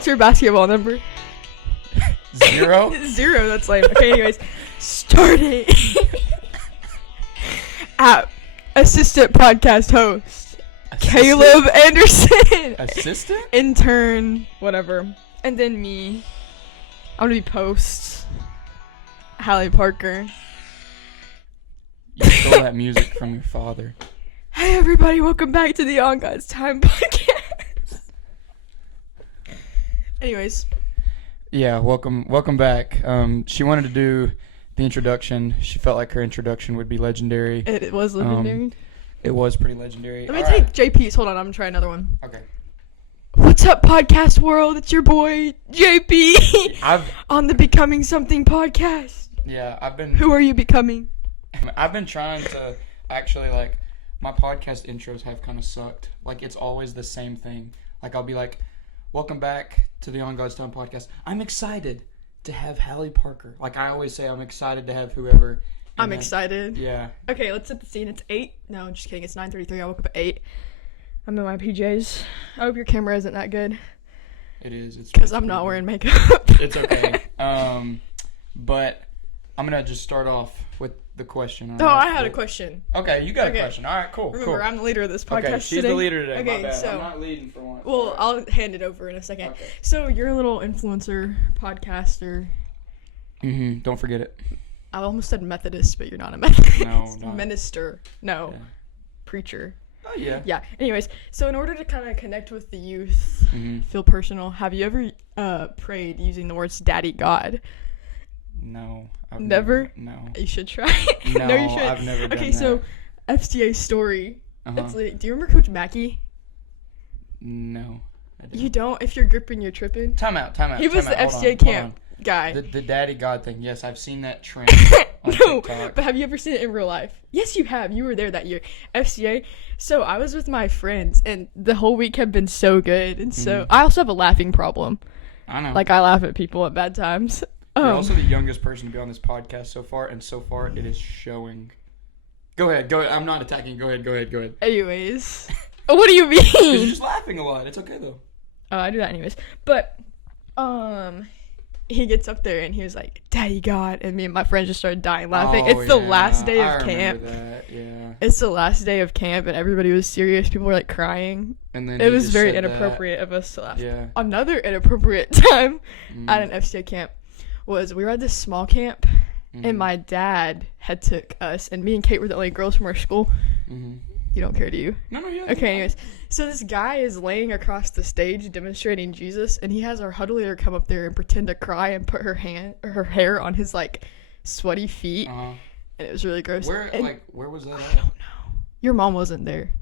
What's your basketball number? 0? 0. That's lame. Okay, anyways, starting at assistant podcast host Caleb Anderson. Assistant? Intern, whatever. And then me. I'm gonna be post Halle Parker. You stole that music from your father. Hey everybody, welcome back to the On God's Time podcast. Anyways. Yeah, welcome back. She wanted to do the introduction. She felt like her introduction would be legendary. It was legendary. It was pretty legendary. Let me take JP's. Hold on, I'm gonna try another one. Okay. What's up, podcast world? It's your boy JP on the Becoming Something podcast. Yeah, Who are you becoming? I've been trying to actually, like, my podcast intros have kind of sucked. Like, it's always the same thing. Like, I'll be like, welcome back to the On God's Time podcast. I'm excited to have Halle Parker. Like, I always say I'm excited to have whoever. I'm excited. Yeah. Okay, let's set the scene. It's 8. No, I'm just kidding. It's 9:33. I woke up at 8. I'm in my PJs. I hope your camera isn't that good. It is. It's because I'm not wearing makeup. It's okay. But I'm going to just start off with the question. Oh, I had a question. Okay, you got a question. All right, cool. Remember, I'm the leader of this podcast Okay, she's today. the leader today. Okay, My bad. so I'm not leading for once. Well, I'll hand it over in a second. Okay. So you're a little influencer, podcaster. Don't forget it. I almost said Methodist, but you're not a Methodist. No, not. Minister. No. Yeah. Preacher. Oh, yeah. Yeah. Anyways, so in order to kind of connect with the youth, feel personal, have you ever prayed using the words Daddy God? No. I've Never? No. You should try. No, No, you should. I've never done Okay, that. so FCA story. Uh-huh. It's like, do you remember Coach Mackey? No. I don't. You don't? If you're gripping, you're tripping. Time out. He was the Hold FCA on, camp guy. The Daddy God thing. Yes, I've seen that trend on No, TikTok. but have you ever seen it in real life? Yes, you have. You were there that year. FCA. So I was with my friends, and the whole week had been so good. And so I also have a laughing problem. I know. Like, I laugh at people at bad times. You're also the youngest person to be on this podcast so far, and so far it is showing. Go ahead. I'm not attacking. Go ahead. Anyways. What do you mean? You're just laughing a lot. It's okay, though. Oh, I do that anyways. But, he gets up there and he was like, Daddy God. And me and my friends just started dying laughing. Oh, It's the last day of I camp. remember that, yeah. It's the last day of camp and everybody was serious. People were like crying. And then It he was just very said inappropriate of us to laugh. Yeah. Another inappropriate time at an FCA camp was we were at this small camp and my dad had took us, and me and Kate were the only girls from our school. You don't care, do you? No, yeah. Okay, anyways. So this guy is laying across the stage demonstrating Jesus, and he has our huddle leader come up there and pretend to cry and put her hair on his, like, sweaty feet. And it was really gross. Where was that at? I don't know. Your mom wasn't there.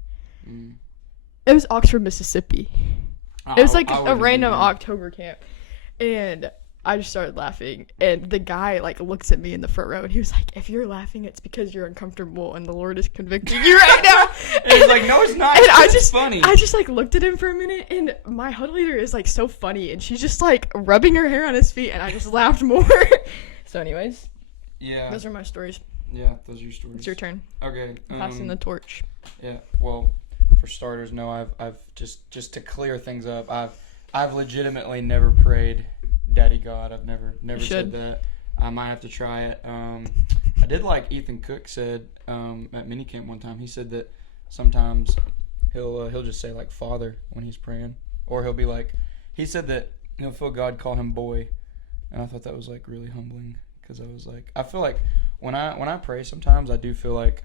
It was Oxford, Mississippi. It was like a random October camp. And I just started laughing, and the guy, like, looks at me in the front row, and he was like, if you're laughing, it's because you're uncomfortable, and the Lord is convicting you right now. And he's like, no, it's not. And It's funny. I just, like, looked at him for a minute, and my huddle leader is, like, so funny, and she's just, like, rubbing her hair on his feet, and I just laughed more. So, anyways. Yeah. Those are my stories. Yeah, those are your stories. It's your turn. Okay. Passing the torch. Yeah, well, for starters, no, I've just to clear things up, I've legitimately never prayed Daddy God. I've never said that. I might have to try it. I did like Ethan Cook said at minicamp one time. He said that sometimes he'll just say, like, Father when he's praying, or he'll be like, he said that he'll feel God call him boy, and I thought that was, like, really humbling, because I was like, I feel like when I pray sometimes I do feel like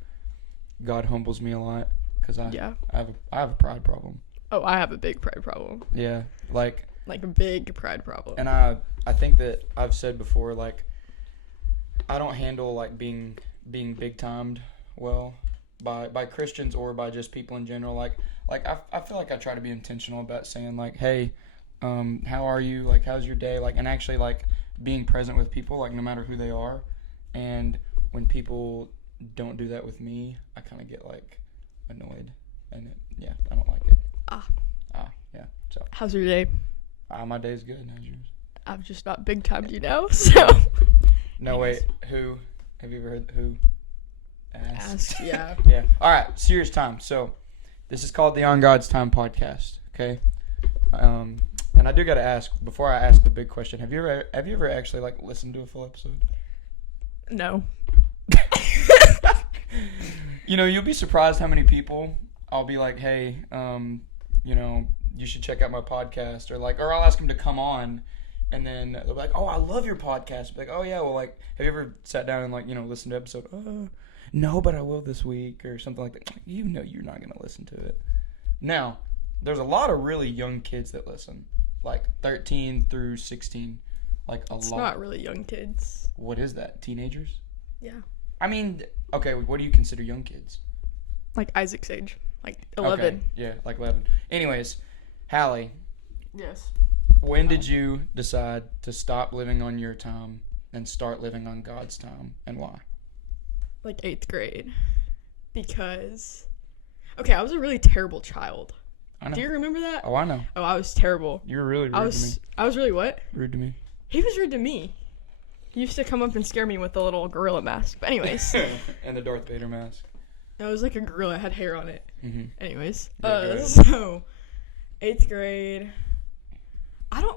God humbles me a lot, because I have a pride problem. Oh, I have a big pride problem. Yeah, like a big pride problem. And I think that I've said before, like, I don't handle, like, being big timed well by Christians or by just people in general. Like I feel like I try to be intentional about saying, like, hey, how are you? Like, how's your day? Like, and actually, like, being present with people, like, no matter who they are. And when people don't do that with me, I kind of get, like, annoyed, and I don't like it. Yeah. So how's your day? My day's good. How's yours? I've just not big timed you now, so. No, wait. Who? Have you ever heard who? Ask. Yeah. Yeah. All right. Serious time. So, this is called the On God's Time podcast. Okay. And And I do got to ask, before I ask the big question, have you ever actually like listened to a full episode? No. You know, you'll be surprised how many people I'll be like, hey, you know, you should check out my podcast, or I'll ask them to come on, and then they'll be like, oh, I love your podcast. I'll be like, oh yeah, well, like, have you ever sat down and like, you know, listened to an episode? No, but I will this week, or something like that. You know, you're not gonna listen to it. Now, there's a lot of really young kids that listen, like 13 through 16, like a lot. It's not really young kids. What is that? Teenagers? Yeah. I mean, okay, what do you consider young kids? Like Isaac's age, like 11. Okay, yeah, like 11. Anyways, Halle. Yes. When did you decide to stop living on your time and start living on God's time, and why? Like 8th grade. Because, okay, I was a really terrible child. I know. Do you remember that? Oh, I know. Oh, I was terrible. You were really rude to me. I was really what? Rude to me. He was rude to me. He used to come up and scare me with the little gorilla mask. But anyways. And the Darth Vader mask. It was like a gorilla, had hair on it. Mm-hmm. Anyways. Yeah, So, 8th grade.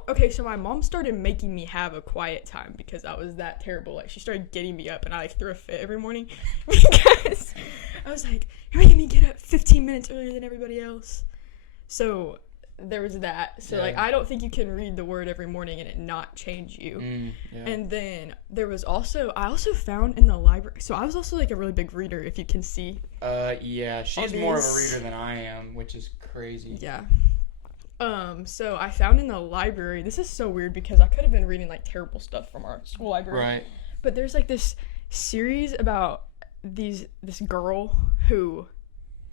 Okay, so my mom started making me have a quiet time because I was that terrible. Like, she started getting me up, and I, like, threw a fit every morning because I was like, you're making me get up 15 minutes earlier than everybody else. So, there was that. So, like, I don't think you can read the word every morning and it not change you. And then there was also, I also found in the library, so I was also, like, a really big reader, if you can see. Yeah, she's more of a reader than I am, which is crazy. Yeah. So I found in the library, this is so weird because I could have been reading like terrible stuff from our school library. Right. But there's like this series about this girl who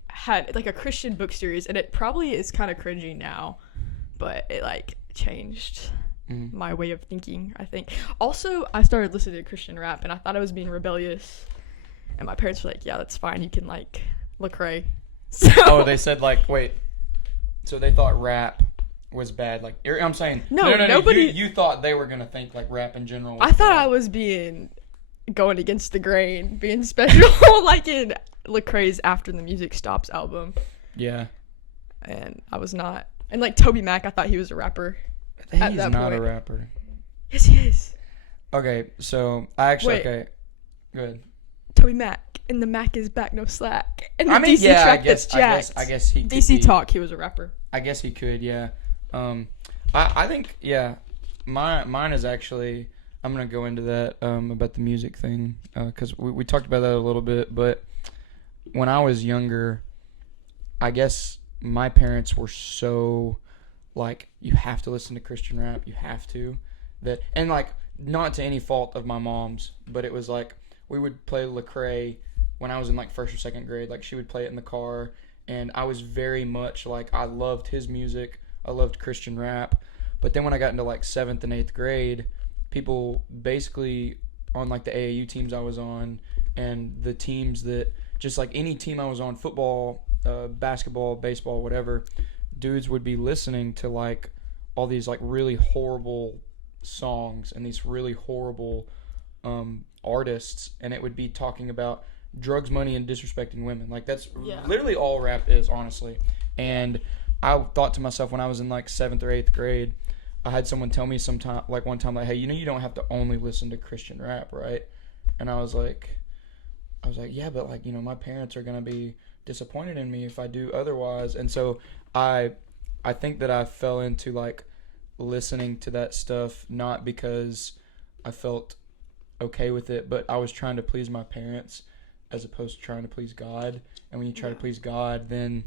had like a Christian book series, and it probably is kind of cringy now, but it like changed my way of thinking, I think. Also, I started listening to Christian rap, and I thought I was being rebellious, and my parents were like, yeah, that's fine, you can like Lecrae. So, oh, they said like, wait. So they thought rap was bad. Like, I'm saying, no, nobody. You thought they were gonna think like rap in general. I thought I was going against the grain, being special, like in Lecrae's "After the Music Stops" album. Yeah. And I was not. And like Toby Mac, I thought he was a rapper. He's not a rapper. Yes, he is. Okay, so I actually okay. Good. Toby Mac. And the Mac is back, no slack. And the DC track that's jacked. I guess he could DC Talk, he was a rapper. I guess he could, yeah. I think, yeah, mine is actually, I'm going to go into that about the music thing, because we talked about that a little bit, but when I was younger, I guess my parents were so, like, you have to listen to Christian rap, you have to, and, like, not to any fault of my mom's, but it was, like, we would play Lecrae when I was in like 1st or 2nd grade. Like, she would play it in the car, and I was very much like, I loved his music, I loved Christian rap. But then when I got into like 7th and 8th grade, people basically on like the AAU teams I was on, and the teams that just like any team I was on, football, basketball, baseball, whatever, dudes would be listening to like all these like really horrible songs and these really horrible artists, and it would be talking about drugs, money, and disrespecting women. Like, that's literally all rap is, honestly. And I thought to myself when I was in like 7th or 8th grade, I had someone tell me one time, like, hey, you know, you don't have to only listen to Christian rap, right? And I was like, yeah, but like, you know, my parents are gonna be disappointed in me if I do otherwise. And so I think that I fell into like listening to that stuff not because I felt okay with it, but I was trying to please my parents as opposed to trying to please God. And when you try to please God, when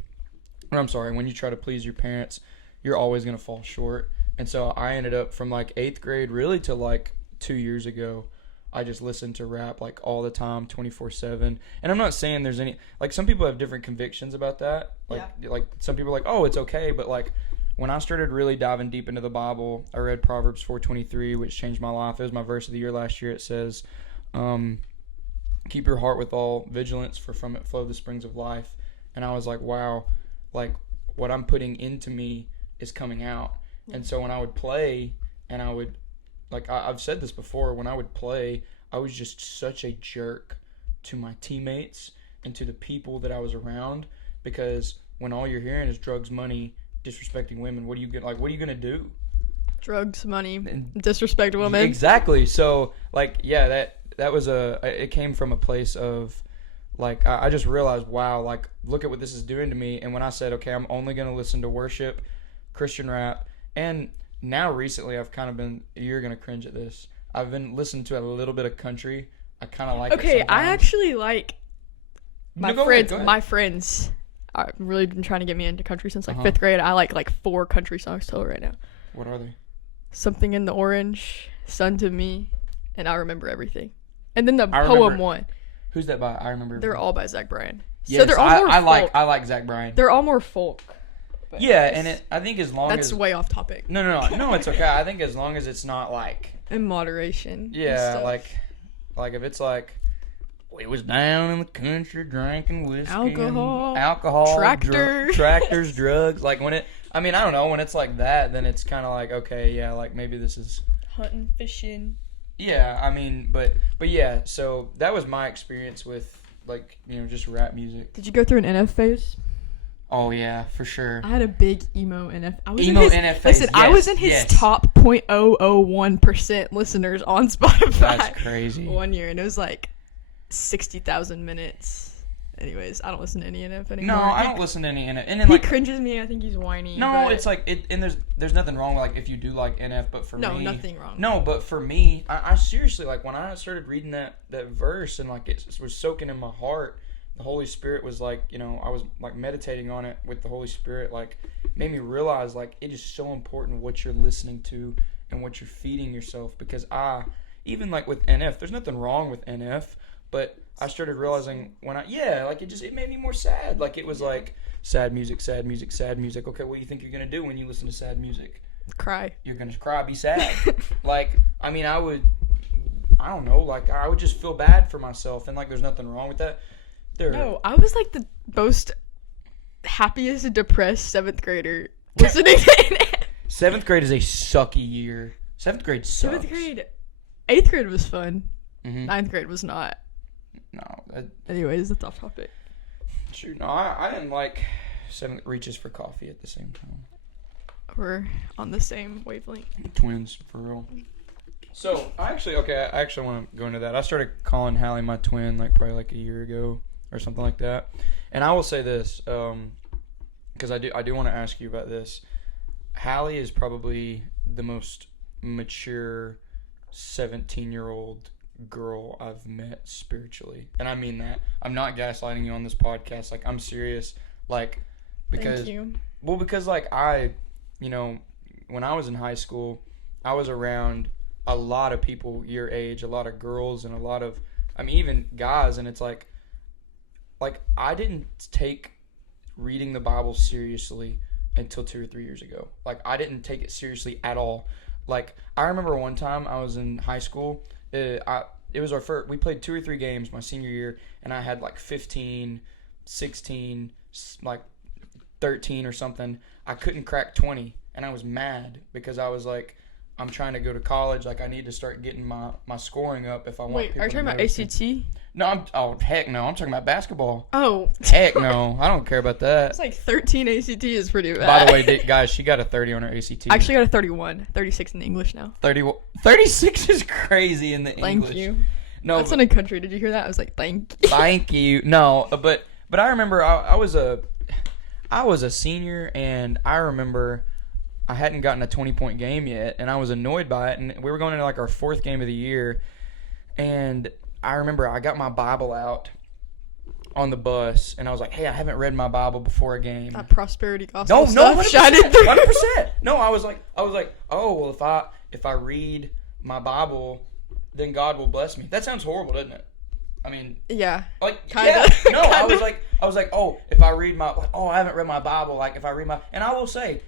you try to please your parents, you're always going to fall short. And so I ended up from like 8th grade really to like 2 years ago, I just listened to rap like all the time, 24/7. And I'm not saying there's any, like, some people have different convictions about that. Like some people are like, oh, it's okay. But like when I started really diving deep into the Bible, I read Proverbs 4:23, which changed my life. It was my verse of the year last year. It says, keep your heart with all vigilance, for from it flow the springs of life. And I was like, wow, like what I'm putting into me is coming out. And so when I would play, and I would, like, I've said this before, when I would play, I was just such a jerk to my teammates and to the people that I was around, because when all you're hearing is drugs, money, disrespecting women, what are you going to do? Drugs, money, disrespect women. Exactly. So, like, yeah, that was it came from a place of, like, I just realized, wow, like, look at what this is doing to me. And when I said, okay, I'm only going to listen to worship, Christian rap, and now recently I've kind of been, you're going to cringe at this, I've been listening to a little bit of country. I kind of like it sometimes. I actually like my friends. I've really been trying to get me into country since, like, 5th grade. I like 4 country songs total right now. What are they? Something in the Orange, Sun to Me, and I Remember Everything. And then the poem one. Who's that by? I Remember Everything. They're all by Zach Bryan. Yes, so they're all more folk. I like Zach Bryan. They're all more folk. Yeah, and I think as long as... That's way off topic. No, it's okay. I think as long as it's not, like... In moderation. Yeah, like if it's like... We was down in the country drinking whiskey. Alcohol. Tractors, drugs. Like, when it... I mean, I don't know. When it's like that, then it's kind of like, okay, yeah, like, maybe this is... Hunting, fishing. Yeah, I mean, but yeah, so that was my experience with, like, you know, just rap music. Did you go through an NF phase? Oh, yeah, for sure. I had a big emo NF. NF phase, listen, yes, I was in his top 0.001% listeners on Spotify. That's crazy. 1 year, and it was like 60,000 minutes. Anyways, I don't listen to any NF anymore. No, I don't listen to any NF. And then, he cringes me. I think he's whiny. No, it's like and there's nothing wrong with, like, if you do like NF, but for me, no, nothing wrong. No, but for me, I seriously, like, when I started reading that verse and, like, it was soaking in my heart, the Holy Spirit was like, you know, I was like meditating on it with the Holy Spirit, like, made me realize, like, it is so important what you're listening to and what you're feeding yourself, because even like with NF, there's nothing wrong with NF, but I started realizing it made me more sad. Like, it was like sad music. Okay, what do you think you're gonna do when you listen to sad music? Cry. You're gonna cry, be sad. Like, I mean, I don't know, like, I would just feel bad for myself, and, like, there's nothing wrong with that. No, I was like the most happiest depressed 7th grader listening to it. 7th grade is a sucky year. 7th grade sucks. 7th grade, 8th grade was fun. 9th grade was not. No. Anyways, that's off topic. Shoot, no, I didn't like 7th reaches for coffee at the same time. We're on the same wavelength. Twins, for real. So, I actually want to go into that. I started calling Halle my twin, like, probably like a year ago or something like that. And I will say this, because I do want to ask you about this. Halle is probably the most mature 17-year-old girl I've met spiritually, and I mean that. I'm not gaslighting you on this podcast. Like, I'm serious. Like, because thank you. Well, because, like, you know, when I was in high school, I was around a lot of people your age, a lot of girls, and a lot of, I mean, even guys, and it's like I didn't take reading the Bible seriously until 2 or 3 years ago. Like, I didn't take it seriously at all. Like, I remember one time I was in high school. It was our first. We played 2 or 3 games my senior year, and I had like 15, 16, like 13 or something. I couldn't crack 20, and I was mad because I was like, I'm trying to go to college. Like, I need to start getting my scoring up if I want. Wait, are you talking about ACT? No, heck no. I'm talking about basketball. Oh. Heck no. I don't care about that. It's like 13 ACT is pretty bad. By the way, guys, she got a 30 on her ACT. I actually got a 31. 36 in the English now. 36 is crazy in the English. Thank you. No, that's in a country. Did you hear that? I was like, thank you. Thank you. No, but I remember I was a senior, and I remember I hadn't gotten a 20-point game yet, and I was annoyed by it, and we were going into like our 4th game of the year, and I remember I got my Bible out on the bus, and I was like, hey, I haven't read my Bible before a game. That prosperity gospel No, 100%. through. 100%. No, I was like, oh, well, if I read my Bible, then God will bless me. That sounds horrible, doesn't it? I mean, yeah, like, kinda. Yeah, no, Kinda. I was like, oh, if I read I haven't read my Bible. Like, if I read and I will say,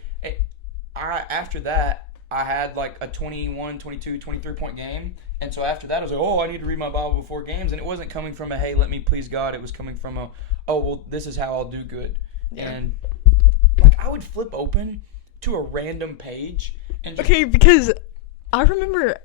after that, I had like a 21, 22, 23-point game. And so after that, I was like, oh, I need to read my Bible before games. And it wasn't coming from a, hey, let me please God. It was coming from a, oh, well, this is how I'll do good. Yeah. And, like, I would flip open to a random page. And okay, because I remember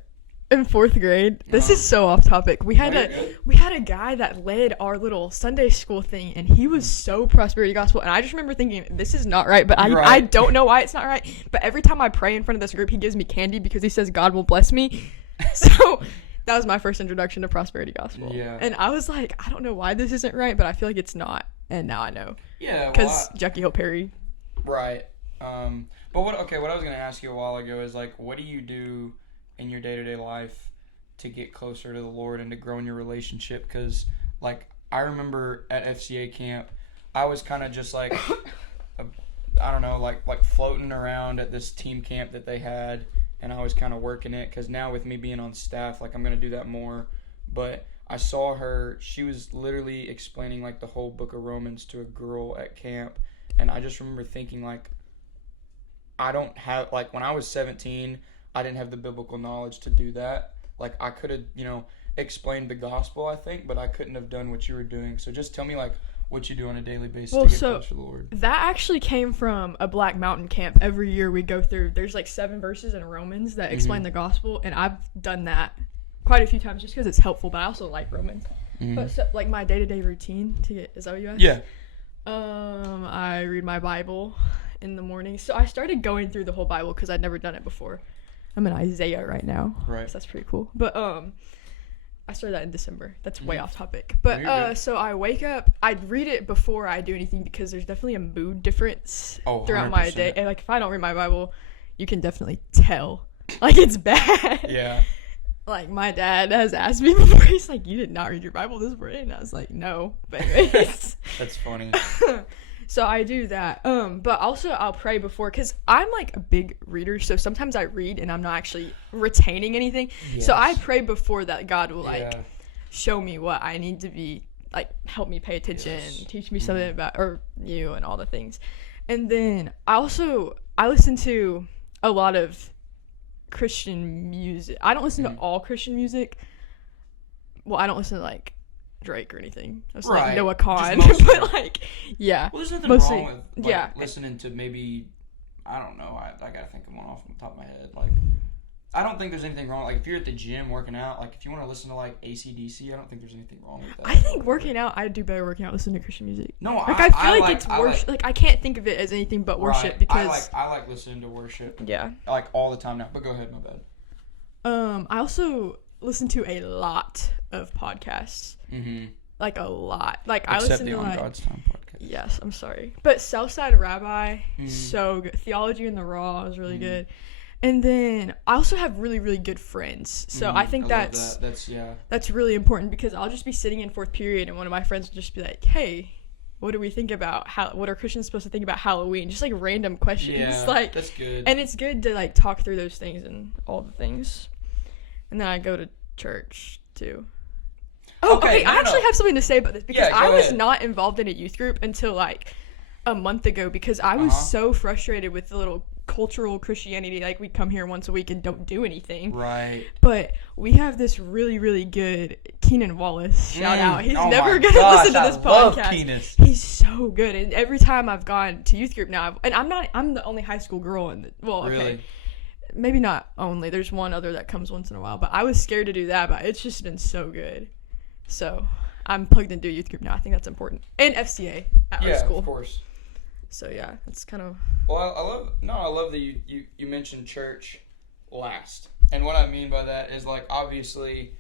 in 4th grade. This is so off topic. We had a guy that led our little Sunday school thing, and he was so prosperity gospel. And I just remember thinking, this is not right. But I don't know why it's not right. But every time I pray in front of this group, he gives me candy because he says God will bless me. So that was my first introduction to prosperity gospel. Yeah. And I was like, I don't know why this isn't right, but I feel like it's not. And now I know. Yeah. Because Jackie Hill Perry. Right. But what I was going to ask you a while ago is, like, what do you do in your day-to-day life to get closer to the Lord and to grow in your relationship? Because, like, I remember at FCA camp, I was kind of just, like, I don't know, like floating around at this team camp that they had, and I was kind of working it, because now with me being on staff, like, I'm going to do that more. But I saw her, she was literally explaining, like, the whole book of Romans to a girl at camp, and I just remember thinking, like, I don't have, like, when I was 17, I didn't have the biblical knowledge to do that. Like, I could have, explained the gospel, I think, but I couldn't have done what you were doing. So just tell me, like, what you do on a daily basis to get closer to the Lord. That actually came from a Black Mountain camp. Every year we go through, there's like 7 verses in Romans that explain the gospel, and I've done that quite a few times just because it's helpful, but I also like Romans. But so, like, my day-to-day routine is that what you asked? Yeah. I read my Bible in the morning. So I started going through the whole Bible because I'd never done it before. I'm in Isaiah right now. Right. So that's pretty cool. But I started that in December. That's way off topic. But so I wake up, I'd read it before I do anything because there's definitely a mood difference throughout 100%. My day. And like, if I don't read my Bible, you can definitely tell. Like, it's bad. Yeah. Like, my dad has asked me before, he's like, you did not read your Bible this morning? And I was like, no. But anyways. That's funny. So I do that. But also I'll pray before, because I'm like a big reader. So sometimes I read and I'm not actually retaining anything. Yes. So I pray before that God will show me what I need to be, like, help me pay attention, teach me something about, or you and all the things. And then I listen to a lot of Christian music. I don't listen to all Christian music. Well, I don't listen to like Drake or anything. That's like Noah Khan. But like, yeah. Well, there's nothing wrong with listening to, maybe, I don't know, I gotta think of one off the top of my head. Like, I don't think there's anything wrong. Like, if you're at the gym working out, like, if you want to listen to like AC/DC, I don't think there's anything wrong with that. I think working out, I do better working out listening to Christian music. No, like, I feel like it's worship. Like, I can't think of it as anything but worship because I like listening to worship. Yeah. Like, all the time now. But go ahead, my bad. I also listen to a lot of podcasts. Mm-hmm. Like, a lot. Like, I listen to On God's Time podcast. Yes, I'm sorry. But Southside Rabbi, so good. Theology in the Raw is really good. And then I also have really, really good friends. So I think that's really important, because I'll just be sitting in 4th period and one of my friends will just be like, hey, what do we think about what are Christians supposed to think about Halloween? Just like random questions. Yeah, like, that's good. And it's good to like talk through those things and all the things. And then I go to church too. I actually have something to say about this, because I was not involved in a youth group until like a month ago, because I was so frustrated with the little cultural Christianity. Like, we come here once a week and don't do anything. Right. But we have this really, really good Keenan Wallace. Shout out. He's never going to listen to this podcast. He's so good. And every time I've gone to youth group now, and I'm the only high school girl in the, really? Maybe not only. There's one other that comes once in a while, but I was scared to do that, but it's just been so good. So I'm plugged into a youth group now. I think that's important. And FCA at our school. Yeah, of course. So yeah, it's kind of. Well, I love that you mentioned church last, and what I mean by that is, like, obviously,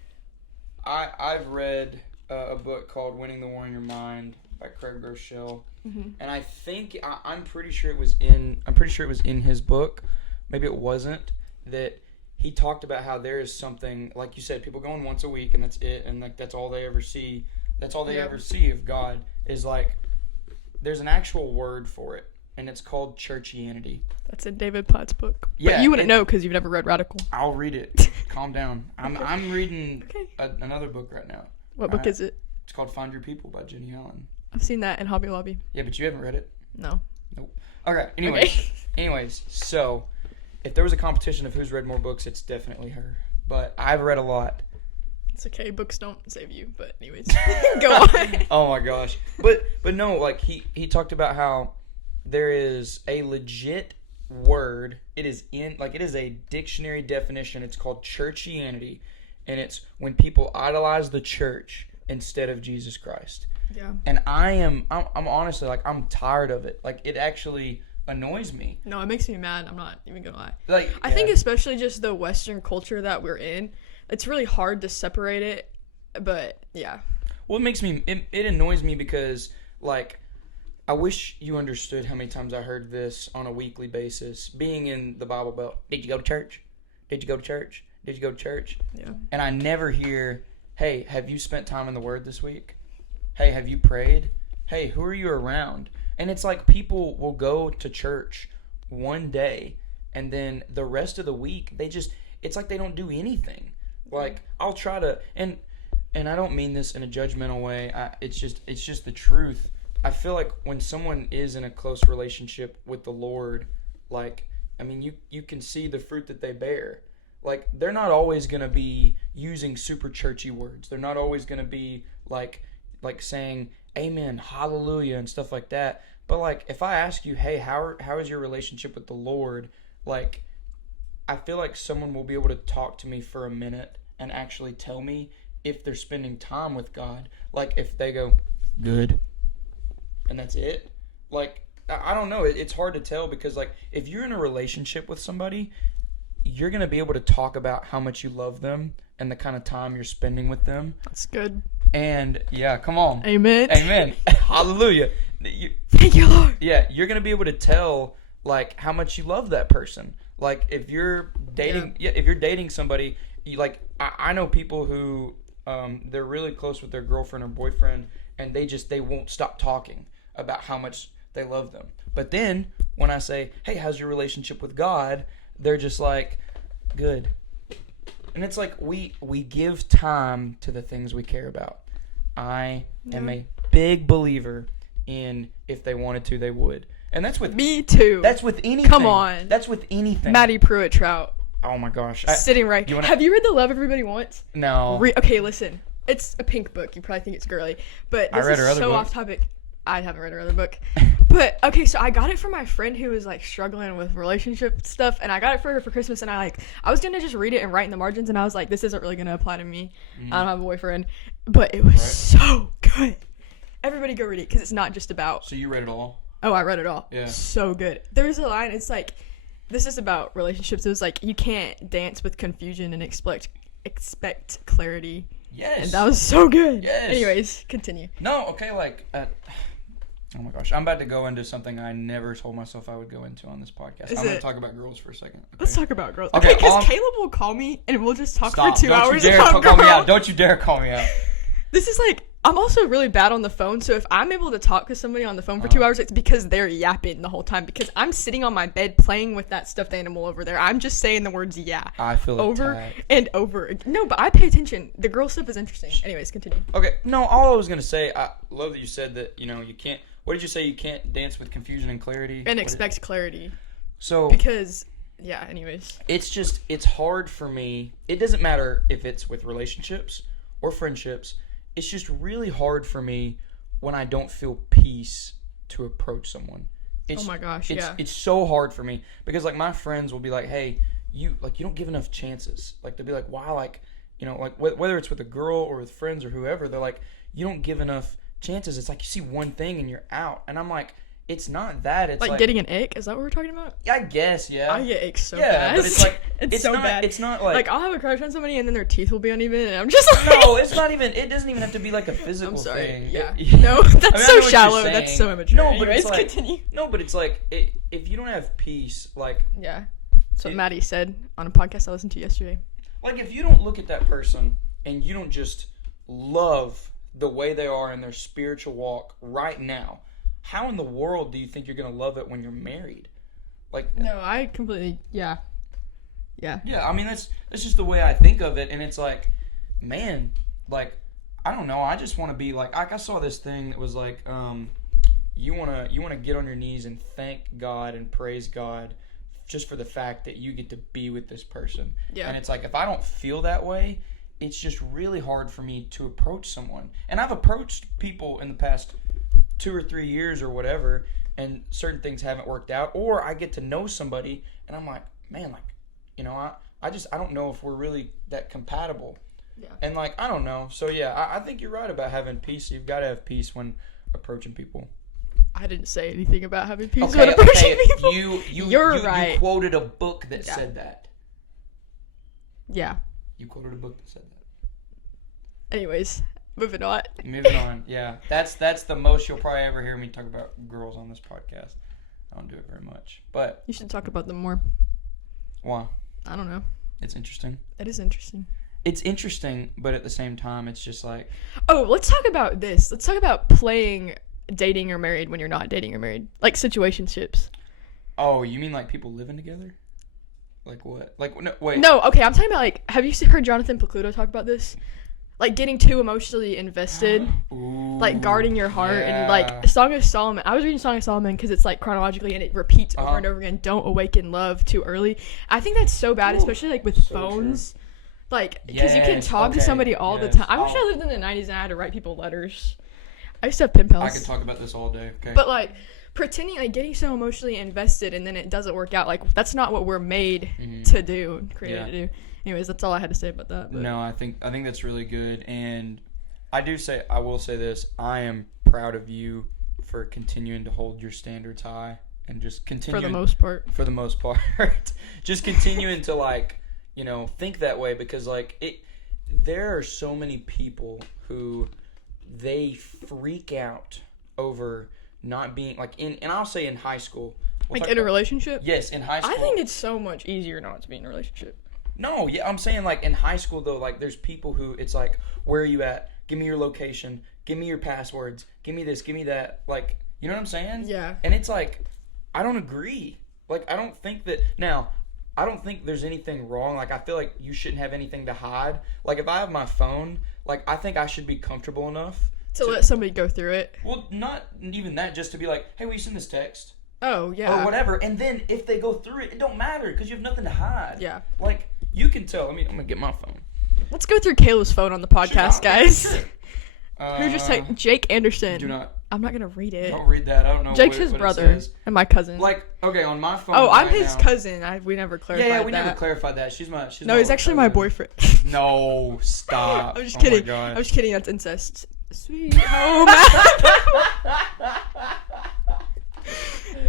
I've read a book called Winning the War in Your Mind by Craig Groeschel, and I think I'm pretty sure it was in his book. Maybe it wasn't, that he talked about how there is something, like you said, people going once a week and that's it, and like that's all they ever see. That's all they ever see of God is, like, there's an actual word for it, and it's called churchianity. That's in David Platt's book. Yeah, but you wouldn't know because you've never read Radical. I'll read it. Calm down. I'm reading another book right now. What book is it? It's called Find Your People by Jenny Allen. I've seen that in Hobby Lobby. Yeah, but you haven't read it? No. Nope. Okay, anyways, so if there was a competition of who's read more books, it's definitely her. But I've read a lot. It's okay, books don't save you, but anyways, go on. Oh my gosh. But no, like, he talked about how there is a legit word. It is a dictionary definition. It's called churchianity, and it's when people idolize the church instead of Jesus Christ. Yeah. And I'm honestly, like, I'm tired of it. Like, it actually annoys me. No, it makes me mad. I'm not even gonna lie. Like, I think especially just the Western culture that we're in, it's really hard to separate it. But yeah. Well, it annoys me because, like, I wish you understood how many times I heard this on a weekly basis. Being in the Bible Belt, did you go to church? Did you go to church? Did you go to church? Yeah. And I never hear, hey, have you spent time in the Word this week? Hey, have you prayed? Hey, who are you around? And it's like people will go to church one day, and then the rest of the week, it's like they don't do anything. Like, I'll try to, and I don't mean this in a judgmental way. It's just the truth. I feel like when someone is in a close relationship with the Lord, like, I mean, you can see the fruit that they bear. Like, they're not always going to be using super churchy words. They're not always going to be like saying amen, hallelujah, and stuff like that. But, like, if I ask you, hey, how is your relationship with the Lord? Like, I feel like someone will be able to talk to me for a minute and actually tell me if they're spending time with God. Like, if they go, good, and that's it. Like, I don't know. It's hard to tell because, like, if you're in a relationship with somebody, you're going to be able to talk about how much you love them and the kind of time you're spending with them. That's good. And, yeah, come on. Amen. Amen. Hallelujah. Thank you, Lord. Yeah, you're going to be able to tell, like, how much you love that person. Like, if you're dating somebody, I know people who, they're really close with their girlfriend or boyfriend, and they won't stop talking about how much they love them. But then, when I say, hey, how's your relationship with God? They're just like, good. And it's like, we give time to the things we care about. I am a big believer in if they wanted to, they would. And that's with... Me too. That's with anything. Come on. That's with anything. Maddie Pruitt Trout. Oh my gosh. Sitting right... Have you read The Love Everybody Wants? No. Okay, listen. It's a pink book. You probably think it's girly. But this is so off topic. I haven't read her other book. But, okay, so I got it from my friend who was, like, struggling with relationship stuff. And I got it for her for Christmas. And I was going to just read it and write in the margins. And I was like, this isn't really going to apply to me. I don't have a boyfriend. But it was so good. Everybody go read it because it's not just about... So you read it all? Oh, I read it all. Yeah. So good. There's a line, it's like, this is about relationships. It was like, you can't dance with confusion and expect clarity. Yes. And that was so good. Yes. Anyways, continue. No, okay, like, oh my gosh. I'm about to go into something I never told myself I would go into on this podcast. I'm going to talk about girls for a second. Okay. Let's talk about girls. Okay, because Caleb will call me and we'll just talk for 2 hours about girls. Call me out. Don't you dare call me out. This is like, I'm also really bad on the phone, so if I'm able to talk to somebody on the phone for 2 hours, it's because they're yapping the whole time, because I'm sitting on my bed playing with that stuffed animal over there. I'm just saying the words yeah. I feel over attacked. and over. No, but I pay attention. The girl stuff is interesting. Anyways, continue. Okay, no, all I was going to say, I love that you said that, you can't, what did you say, you can't dance with confusion and clarity? And expect clarity. So. Because, yeah, anyways. It's hard for me. It doesn't matter if it's with relationships or friendships. It's just really hard for me when I don't feel peace to approach someone. Oh my gosh, yeah. It's so hard for me because, like, my friends will be like, hey, you don't give enough chances. Like, they'll be like, wow, like, like whether it's with a girl or with friends or whoever, they're like, you don't give enough chances. It's like you see one thing and you're out. And I'm like, it's not that. It's like getting an ick? Is that what we're talking about? I guess, yeah. I get ick so bad. But it's like it's so not, bad. It's not like I'll have a crush on somebody and then their teeth will be uneven and I'm just like no, it's not even. It doesn't even have to be like a physical thing. Yeah. No, that's so shallow. That's so immature. No, but anyways, it's like, continue. No, but it's like if you don't have peace, like yeah. That's what Maddie said on a podcast I listened to yesterday. Like, if you don't look at that person and you don't just love the way they are in their spiritual walk right now, how in the world do you think you're going to love it when you're married? Like, no, I completely, yeah. Yeah, I mean, that's just the way I think of it, and it's like, man, like, I don't know, I just want to be like I saw this thing that was like, you want to get on your knees and thank God and praise God just for the fact that you get to be with this person. Yeah. And it's like, if I don't feel that way, it's just really hard for me to approach someone. And I've approached people in the past 2 or 3 years or whatever, and certain things haven't worked out, or I get to know somebody and I'm like, man, like, you know, I don't know if we're really that compatible. Yeah. And like, I don't know. So yeah, I think you're right about having peace. You've got to have peace when approaching people. I didn't say anything about having peace when approaching people. You're right. You quoted a book that said that. Yeah. You quoted a book that said that. Anyways, moving on. Yeah. That's the most you'll probably ever hear me talk about girls on this podcast. I don't do it very much. But you should talk about them more. Why? I don't know. It's interesting. It is interesting. It's interesting, but at the same time, it's just like... Oh, let's talk about this. Let's talk about playing dating or married when you're not dating or married. Like situationships. Oh, you mean like people living together? Like what? Like, no, wait. No, okay, I'm talking about like... Have you heard Jonathan Picluto talk about this? Like getting too emotionally invested. Ooh, like guarding your heart. And like Song of Solomon. I was reading Song of Solomon because it's like chronologically and it repeats over and over again. Don't awaken love too early. I think that's so bad, especially like with phones. True. Like, because you can talk to somebody all the time. I wish I lived in the 90s and I had to write people letters. I used to have pen pals. I could talk about this all day. Okay. But like pretending, like getting so emotionally invested and then it doesn't work out. Like that's not what we're made to do, created to do. Anyways, that's all I had to say about that. But. No, I think that's really good, and I will say this: I am proud of you for continuing to hold your standards high and just continuing for the most part. For the most part, just continuing to like, you know, think that way because like there are so many people who they freak out over not being like and I'll say in high school. Like in a relationship? Yes, in high school. I think it's so much easier not to be in a relationship. No, yeah, I'm saying like in high school though, like there's people who it's like, where are you at? Give me your location. Give me your passwords. Give me this. Give me that. Like, you know what I'm saying? Yeah. And it's like, I don't agree. Like, I don't think there's anything wrong. Like, I feel like you shouldn't have anything to hide. Like, if I have my phone, like, I think I should be comfortable enough to let somebody go through it. Well, not even that, just to be like, hey, will you send this text? Oh, yeah. Or whatever. And then if they go through it, it don't matter because you have nothing to hide. Yeah. Like, you can tell. I'm going to get my phone. Let's go through Kayla's phone on the podcast, guys. Sure. Who's just like Jake Anderson. Do not. I'm not going to read it. Don't read that. I don't know Jake's his brother and my cousin. Like, okay, on my phone. Oh, I'm his cousin. We never clarified that. Yeah, we never clarified that. She's no, he's actually my boyfriend. No, stop. I'm just kidding. I'm just kidding. That's incest. Sweet home.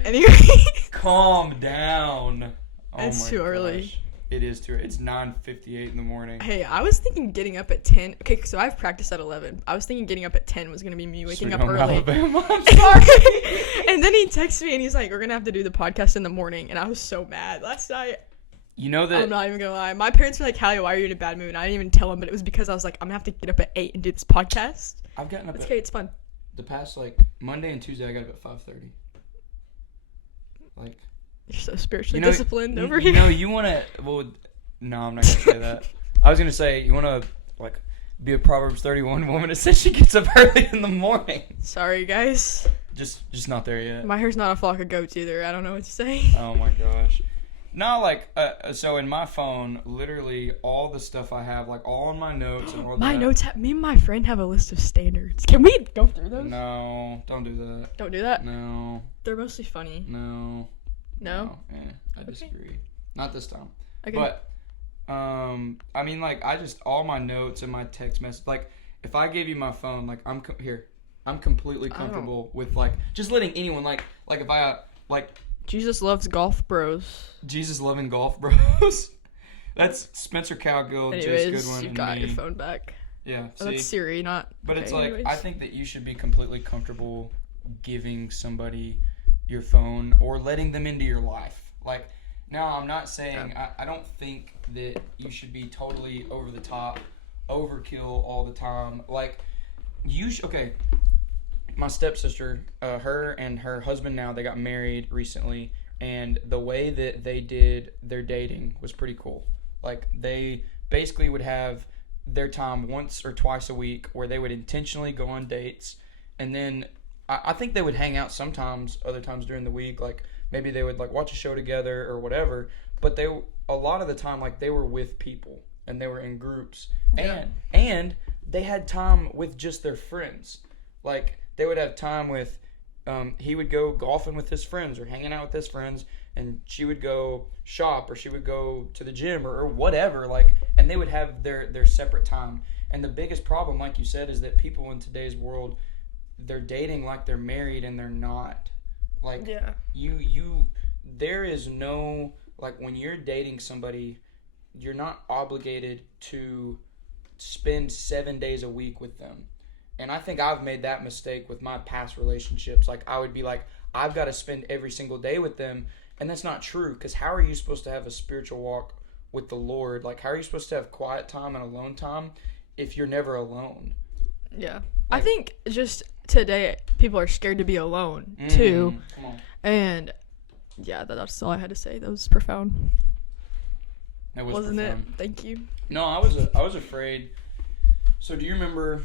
Anyway. Calm down. It's too early. It is too early. It's 9:58 in the morning. Hey, I was thinking getting up at 10. Okay, so I have practice at 11. I was thinking getting up at 10 was going to be me waking up early. Alabama. I'm sorry. And then he texted me and he's like, we're going to have to do the podcast in the morning. And I was so mad last night. You know that... I'm not even going to lie. My parents were like, Halle, why are you in a bad mood? And I didn't even tell them, but it was because I was like, I'm going to have to get up at 8 and do this podcast. I've gotten up It's okay, it's fun. The past, like, Monday and Tuesday, I got up at 5:30. Like... You're so spiritually disciplined over here. You know, you want to... Well, no, I'm not going to say that. I was going to say, you want to, like, be a Proverbs 31 woman that says she gets up early in the morning. Sorry, guys. Just not there yet. My hair's not a flock of goats either. I don't know what to say. Oh, my gosh. No, like, so in my phone, literally all the stuff I have, like, all in my notes and all my notes, me and my friend have a list of standards. Can we go through those? No, don't do that. Don't do that? No. They're mostly funny. No? I disagree. Not this time. Okay. But, I mean, like, all my notes and my text message, like, if I gave you my phone, like, I'm completely comfortable with, like, just letting anyone, like if I, like... Jesus loves golf bros. Jesus loving golf bros. That's Spencer Cowgill, Jace Goodwin, you got your phone back. Yeah, see? That's Siri, not... But it's like, anyways. I think that you should be completely comfortable giving somebody your phone or letting them into your life. Like, now I'm not saying... Yeah. I don't think that you should be totally over the top, overkill all the time. Like, okay... My stepsister, her and her husband now, they got married recently, and the way that they did their dating was pretty cool. Like, they basically would have their time once or twice a week where they would intentionally go on dates, and then I think they would hang out sometimes, other times during the week, like maybe they would like watch a show together or whatever, but a lot of the time, like, they were with people, and they were in groups, and they had time with just their friends. Like, they would have time with, he would go golfing with his friends or hanging out with his friends, and she would go shop or she would go to the gym or whatever, like, and they would have their separate time. And the biggest problem, like you said, is that people in today's world, they're dating like they're married and they're not. Like, there is no, like, when you're dating somebody, you're not obligated to spend 7 days a week with them. And I think I've made that mistake with my past relationships. Like, I would be like, I've got to spend every single day with them. And that's not true, because how are you supposed to have a spiritual walk with the Lord? Like, how are you supposed to have quiet time and alone time if you're never alone? Yeah. Like, I think just today people are scared to be alone, too. Come on. And, yeah, that's all I had to say. That was profound. That was Wasn't profound. it? Thank you. No, I was afraid. So do you remember,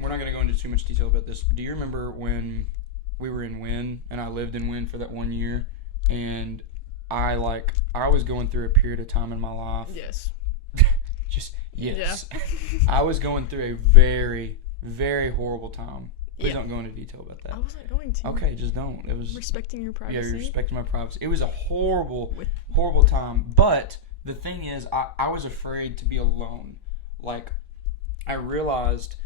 we're not going to go into too much detail about this, do you remember when we were in Wynn and I lived in Wynn for that 1 year, and I was going through a period of time in my life. Yes. Yes. Yeah. I was going through a very, very horrible time. Please don't go into detail about that. I wasn't going to. Okay, just don't. It was respecting your privacy. Yeah, you're respecting my privacy. It was a horrible time. But the thing is, I was afraid to be alone. Like, I realized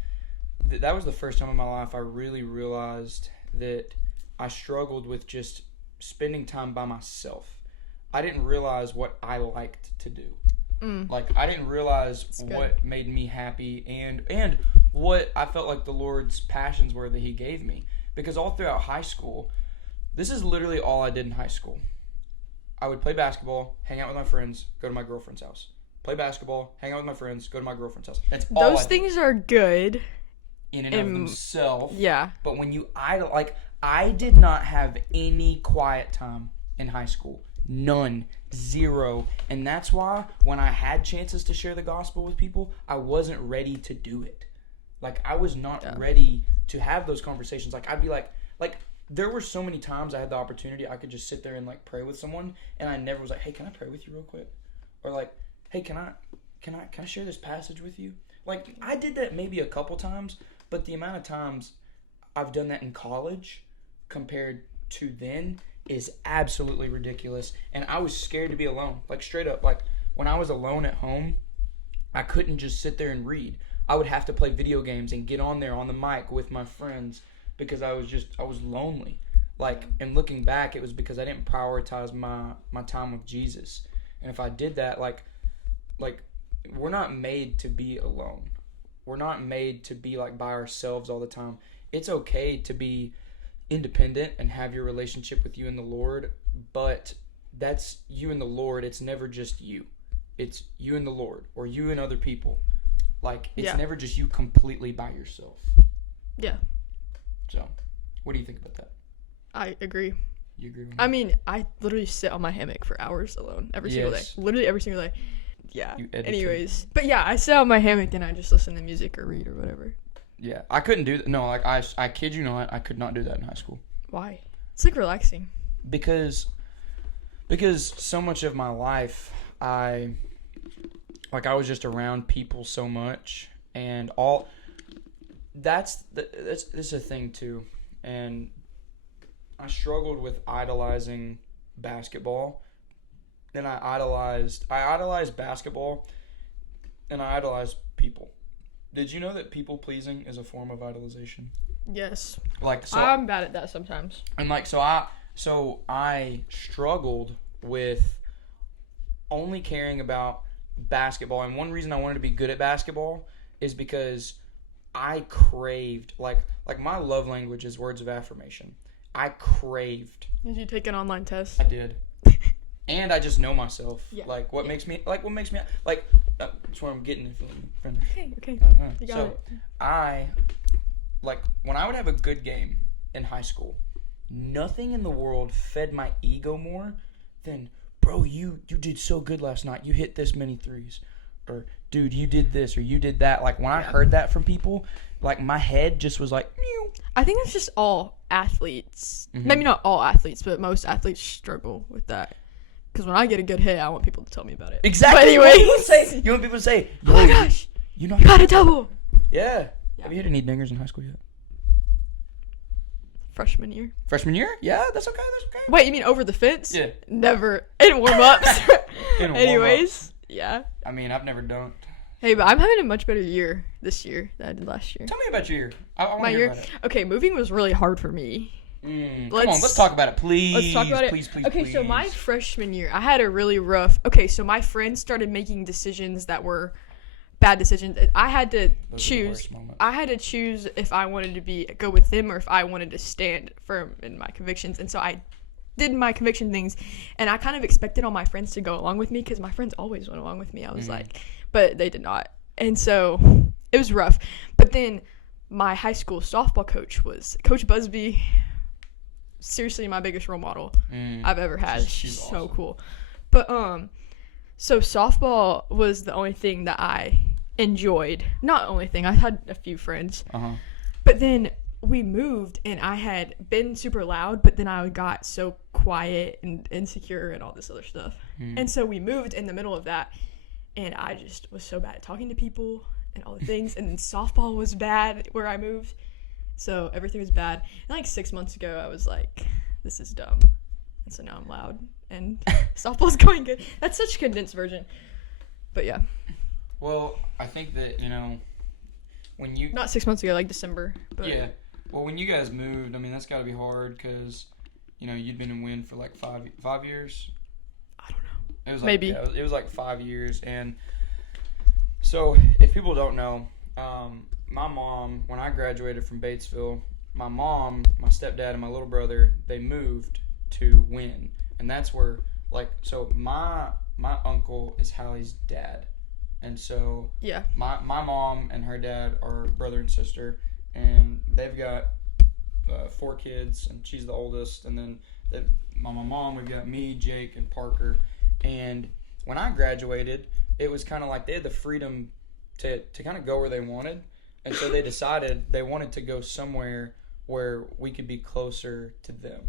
that was the first time in my life I really realized that I struggled with just spending time by myself. I didn't realize what I liked to do. Like, I didn't realize what made me happy and what I felt like the Lord's passions were that he gave me. Because all throughout high school, this is literally all I did in high school. I would play basketball, hang out with my friends, go to my girlfriend's house. Play basketball, hang out with my friends, go to my girlfriend's house. That's all. Those things are good in and of themselves. Yeah. But when you I did not have any quiet time in high school. None. Zero. And that's why when I had chances to share the gospel with people, I wasn't ready to do it. Like, I was not ready to have those conversations. Like, I'd be like, there were so many times I had the opportunity I could just sit there and, like, pray with someone, and I never was like, hey, can I pray with you real quick? Or, like, hey, can I share this passage with you? Like, I did that maybe a couple times, but the amount of times I've done that in college compared to then is absolutely ridiculous. And I was scared to be alone. Like, straight up, like, when I was alone at home, I couldn't just sit there and read. I would have to play video games and get on there on the mic with my friends because I was lonely. Like, and looking back, it was because I didn't prioritize my time with Jesus. And if I did that, like we're not made to be alone. We're not made to be, like, by ourselves all the time. It's okay to be independent and have your relationship with you and the Lord, but that's you and the Lord. It's never just you. It's you and the Lord, or you and other people. Like, it's never just you completely by yourself. Yeah. So, what do you think about that? I agree. You agree with me? I mean, I literally sit on my hammock for hours alone every single day. Literally every single day. Yeah. Anyways. But yeah, I sit on my hammock and I just listen to music or read or whatever. Yeah. I couldn't do that. No, like, I kid you not, I could not do that in high school. Why? It's, like, relaxing. Because so much of my life, I was just around people so much, and that's a thing too. And I struggled with idolizing basketball, and I idolized basketball, and I idolized people. Did you know that people pleasing is a form of idolization? Yes. Like, so I'm bad at that sometimes. And, like, so I struggled with only caring about basketball, and one reason I wanted to be good at basketball is because I craved, like my love language is words of affirmation. I craved. Did you take an online test? I did. And I just know myself. Yeah. Like, what makes me, that's what I'm getting if I'm finished. Okay. You got it. I, when I would have a good game in high school, nothing in the world fed my ego more than, bro, you did so good last night. You hit this many threes. Or, dude, you did this or you did that. Like, when I heard that from people, like, my head just was like, meow. I think it's just all athletes. Mm-hmm. Maybe not all athletes, but most athletes struggle with that. Because when I get a good hit, I want people to tell me about it. Exactly. But anyway, you want people to say, oh my gosh, you got a double. Yeah. Have you hit any dingers in high school yet? Freshman year. Freshman year? Yeah, that's okay. Wait, you mean over the fence? Yeah. Never. In warm-ups. Anyways, yeah. I mean, I've never dunked. Hey, but I'm having a much better year this year than I did last year. Tell me about your year. I want My to hear year? about it. Okay, moving was really hard for me. Come on, let's talk about it, please. Let's talk about it. Please, okay, so my freshman year, I had a really rough... Okay, so my friends started making decisions that were bad decisions. I had to choose. I had to choose if I wanted to go with them or if I wanted to stand firm in my convictions. And so I did my conviction things, and I kind of expected all my friends to go along with me because my friends always went along with me. I was like, but they did not. And so it was rough. But then my high school softball coach was Coach Busby. Seriously, my biggest role model I've ever had. She's so awesome. Cool. But so softball was the only thing that I enjoyed. Not only thing. I had a few friends. But then we moved, and I had been super loud, but then I got so quiet and insecure and all this other stuff. And so we moved in the middle of that, and I just was so bad at talking to people and all the things. And then softball was bad where I moved. So everything was bad. And like 6 months ago, I was like, this is dumb. And so now I'm loud, and softball's going good. That's such a condensed version. But yeah. Well, I think that, when you... Not 6 months ago, like December. But yeah. Well, when you guys moved, I mean, that's got to be hard because, you'd been in Wynn for like 5 years. I don't know. It was like, maybe. Yeah, it was like 5 years. And so if people don't know, my mom, when I graduated from Batesville, my mom, my stepdad, and my little brother, they moved to Wynn. And that's where, so my uncle is Hallie's dad. And so yeah, my mom and her dad are brother and sister, and they've got 4 kids, and she's the oldest. And then my mom, we've got me, Jake, and Parker. And when I graduated, it was kind of like they had the freedom to kind of go where they wanted. And so they decided they wanted to go somewhere where we could be closer to them.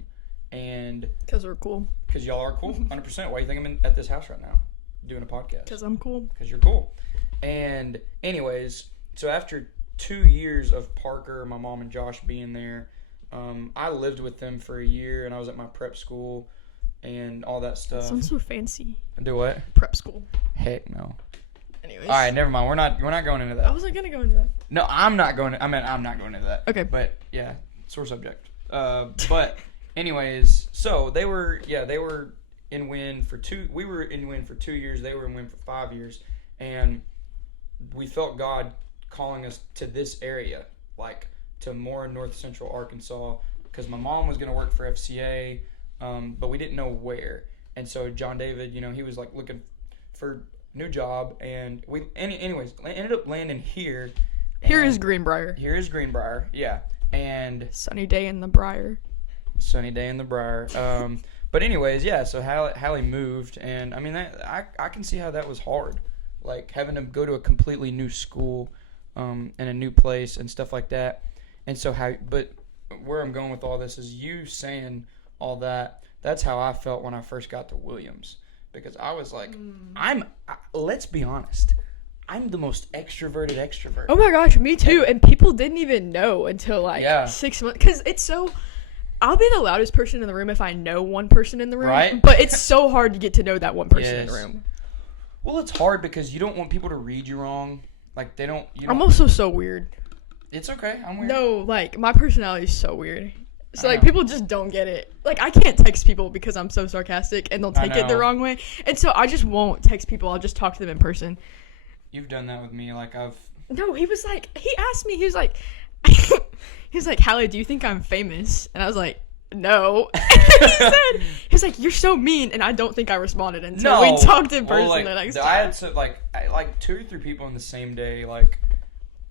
And because we're cool. Because y'all are cool, 100%. Why do you think I'm at this house right now doing a podcast? Because I'm cool. Because you're cool. And anyways, so after 2 years of Parker, my mom, and Josh being there, I lived with them for a year, and I was at my prep school and all that stuff. Sounds so fancy. Do what? Prep school. Heck no. Anyways. All right, never mind. We're not going into that. I wasn't gonna go into that. No, I'm not going into that. Okay. But yeah, sore subject. But anyways, so they were in Wynn for 2. We were in Wynn for 2 years. They were in Wynn for 5 years, and we felt God calling us to this area, like to more North Central Arkansas, because my mom was gonna work for FCA, but we didn't know where. And so John David, he was like looking for new job, and we anyways ended up landing here. Here is Greenbrier. Yeah. And sunny day in the Briar. But anyways, yeah, so Halle moved, and I mean I can see how that was hard, like having to go to a completely new school in a new place and stuff like that. And so but where I'm going with all this is you saying all that, that's how I felt when I first got to Williams. Because I was like, let's be honest, I'm the most extroverted extrovert. Oh my gosh, me too. And people didn't even know until 6 months. Because it's so, I'll be the loudest person in the room if I know one person in the room. Right? But it's so hard to get to know that one person in the room. Well, it's hard because you don't want people to read you wrong. Like, I'm also so weird. It's okay, I'm weird. No, my personality is so weird. So, people just don't get it. I can't text people because I'm so sarcastic, and they'll take it the wrong way. And so I just won't text people. I'll just talk to them in person. You've done that with me. No, he was like, he asked me, he was like, Halle, do you think I'm famous? And I was like, no. he was like, you're so mean. And I don't think I responded until we talked in person the next time. I had 2 or 3 people in the same day,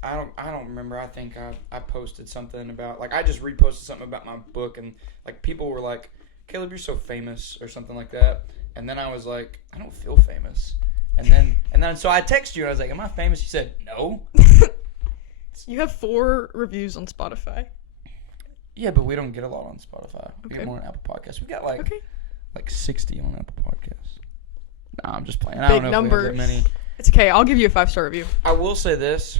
I don't remember. I think I posted something about, I just reposted something about my book, and people were like, Caleb, you're so famous, or something like that. And then I was like, I don't feel famous. And then so I texted you and I was like, am I famous? You said no. You have 4 reviews on Spotify. Yeah, but we don't get a lot on Spotify. We get more on Apple Podcasts. We got like 60 on Apple Podcasts. Nah, I'm just playing. I don't know numbers. If we have that many. It's okay. I'll give you a 5-star review. I will say this.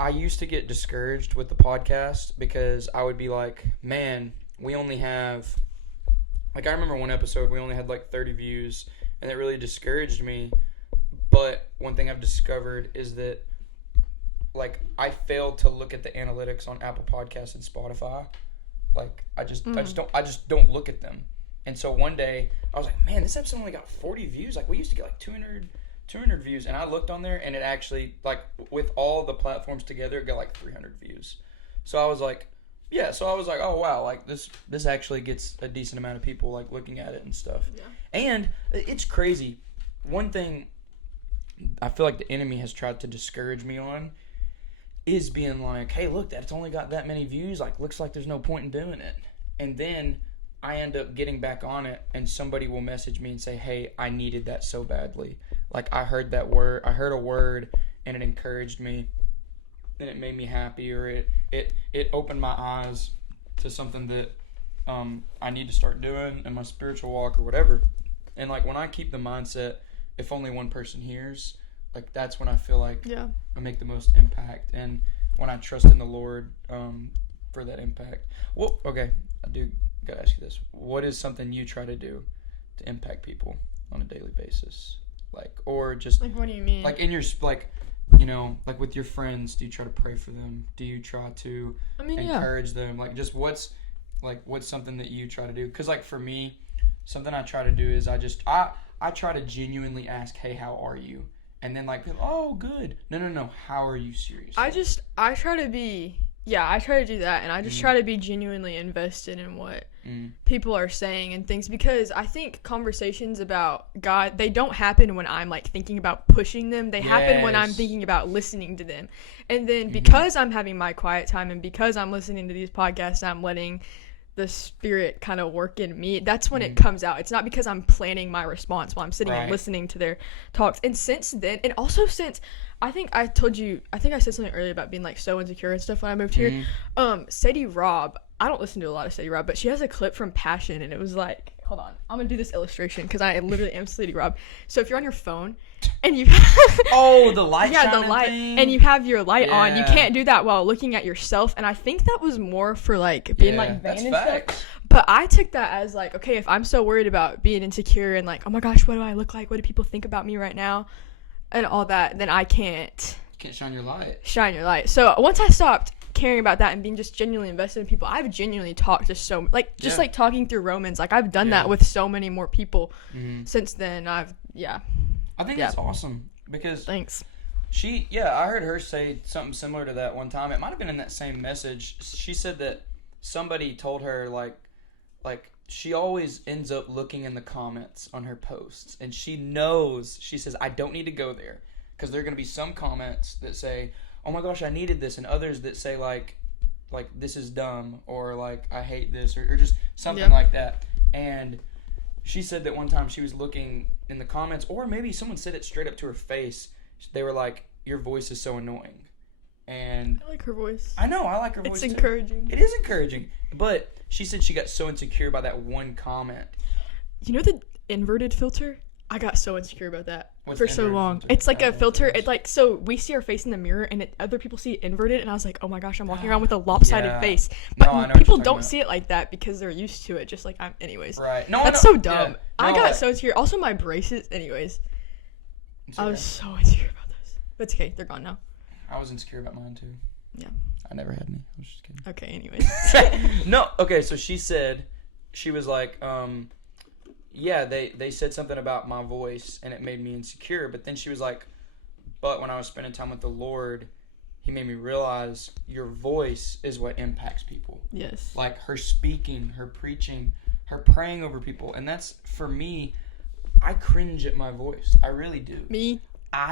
I used to get discouraged with the podcast because I would be like, man, we only have, like, I remember one episode we only had like 30 views, and it really discouraged me. But one thing I've discovered is that, like, I failed to look at the analytics on Apple Podcasts and Spotify. Like, I just don't look at them. And so one day I was like, man, this episode only got 40 views. Like, we used to get like 200 views, and I looked on there, and it actually, like, with all the platforms together, it got like 300 views. So I was like, oh wow, like this actually gets a decent amount of people like looking at it and stuff. Yeah. And it's crazy. One thing I feel like the enemy has tried to discourage me on is being like, hey, look, that's only got that many views. Like, looks like there's no point in doing it. And then I end up getting back on it, and somebody will message me and say, hey, I needed that so badly. Like, I heard a word, and it encouraged me, and it made me happy, or it opened my eyes to something that I need to start doing in my spiritual walk or whatever. And, like, when I keep the mindset, if only one person hears, like, that's when I feel like I make the most impact. And when I trust in the Lord for that impact. Well, okay, I do got to ask you this. What is something you try to do to impact people on a daily basis? Like, or just... Like, what do you mean? Like, in your, like, you know, like with your friends, do you try to pray for them? Do you try to encourage them? Like, just what's something that you try to do? Because, like, for me, something I try to do is I try to genuinely ask, hey, how are you? And then, like, oh, good. No. How are you seriously? I try to be... Yeah, I try to do that, and I just try to be genuinely invested in what people are saying and things, because I think conversations about God, they don't happen when I'm, like, thinking about pushing them. They happen when I'm thinking about listening to them. And then because I'm having my quiet time and because I'm listening to these podcasts, I'm letting the Spirit kind of work in me, that's when it comes out. It's not because I'm planning my response while I'm sitting and listening to their talks. And since then, and also since... I think I said something earlier about being, like, so insecure and stuff when I moved here. Sadie Robb, I don't listen to a lot of Sadie Robb, but she has a clip from Passion, and it was like, hold on, I'm going to do this illustration because I literally am Sadie Robb. So if you're on your phone and you have... the light the light thing. And you have your light on, you can't do that while looking at yourself. And I think that was more for, like, being, like, vain and stuff. But I took that as, like, okay, if I'm so worried about being insecure and, like, oh my gosh, what do I look like? What do people think about me right now? And all that, then I can't shine your light. So once I stopped caring about that and being just genuinely invested in people, I've genuinely talked to like talking through Romans, like, I've done that with so many more people since then. I think that's awesome because thanks. I heard her say something similar to that one time. It might have been in that same message. She said that somebody told her like she always ends up looking in the comments on her posts, and she says, I don't need to go there because there are going to be some comments that say, oh my gosh, I needed this, and others that say like this is dumb, or like I hate this, or just something like that. And she said that one time she was looking in the comments, or maybe someone said it straight up to her face. They were like, your voice is so annoying. And I like her voice. I know, I like her voice too. It's encouraging. It is encouraging. But she said she got so insecure by that one comment. You know the inverted filter? I got so insecure about that for so long. Filter? It's like a filter. It's like, so we see our face in the mirror, and other people see it inverted, and I was like, oh my gosh, I'm walking around with a lopsided face. But people don't see it like that because they're used to it, just like I'm. Anyways. Right. That's so dumb. Yeah. I got so insecure. Also, my braces. Anyways. I was so insecure about those. But it's okay. They're gone now. I was insecure about mine too. Yeah. I never had any. I was just kidding. Okay, anyways. No, okay, so she was like, they said something about my voice and it made me insecure, but then she was like, but when I was spending time with the Lord, He made me realize your voice is what impacts people. Yes. Like her speaking, her preaching, her praying over people. And that's, for me, I cringe at my voice. I really do. Me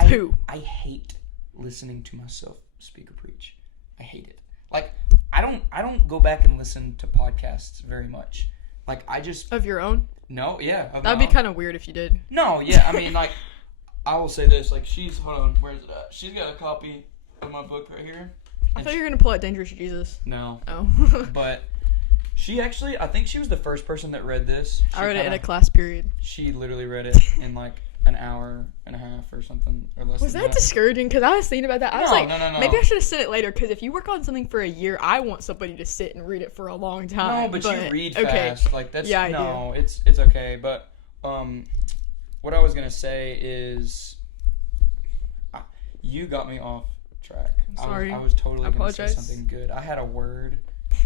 too. I hate listening to myself speak or preach. I hate it. Like, I don't go back and listen to podcasts very much. Like, I just... Of your own? No, yeah. That'd be kind of weird if you did. No, yeah. I mean, like, I will say this. Like, hold on. Where's it at? She's got a copy of my book right here. I thought you were going to pull out Dangerous Jesus. No. Oh. But she actually... I think she was the first person that read this. I read it in a class period. She literally read it in, like... an hour and a half or something, or less. Was that discouraging? Because I was thinking about that. I was like, maybe I should have sent it later. Because if you work on something for a year, I want somebody to sit and read it for a long time. No, but you read fast. Like that's I do. It's okay. But what I was gonna say is, you got me off track. I'm sorry. I was totally gonna say something good. I had a word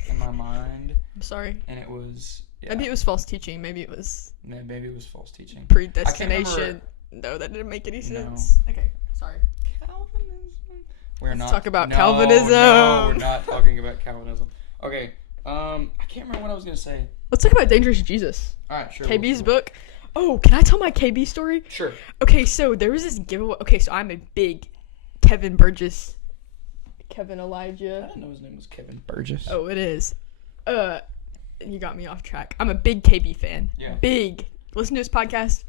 in my mind. I'm sorry. And it was. Yeah. Maybe it was false teaching. Maybe it was. Yeah, maybe it was false teaching. Predestination. No, that didn't make any sense. No. Okay, sorry. Calvinism. Let's talk about Calvinism. No, we're not talking about Calvinism. Okay. I can't remember what I was gonna say. Let's talk about Dangerous Jesus. All right, sure. KB's book. Oh, can I tell my KB story? Sure. Okay, so there was this giveaway. Okay, so I'm a big Kevin Elijah. I didn't know his name was Kevin Burgess. Oh, it is. You got me off track. I'm a big KB fan. Yeah. Big. Listen to his podcast.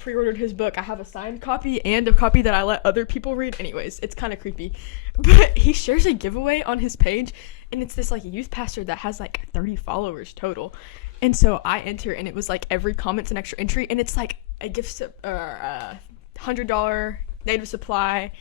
Pre-ordered his book. I have a signed copy and a copy that I let other people read. Anyways, it's kind of creepy. But he shares a giveaway on his page, and it's this like youth pastor that has like 30 followers total. And so I enter, and it was like every comment's an extra entry, and it's like a gift, $100 native supply,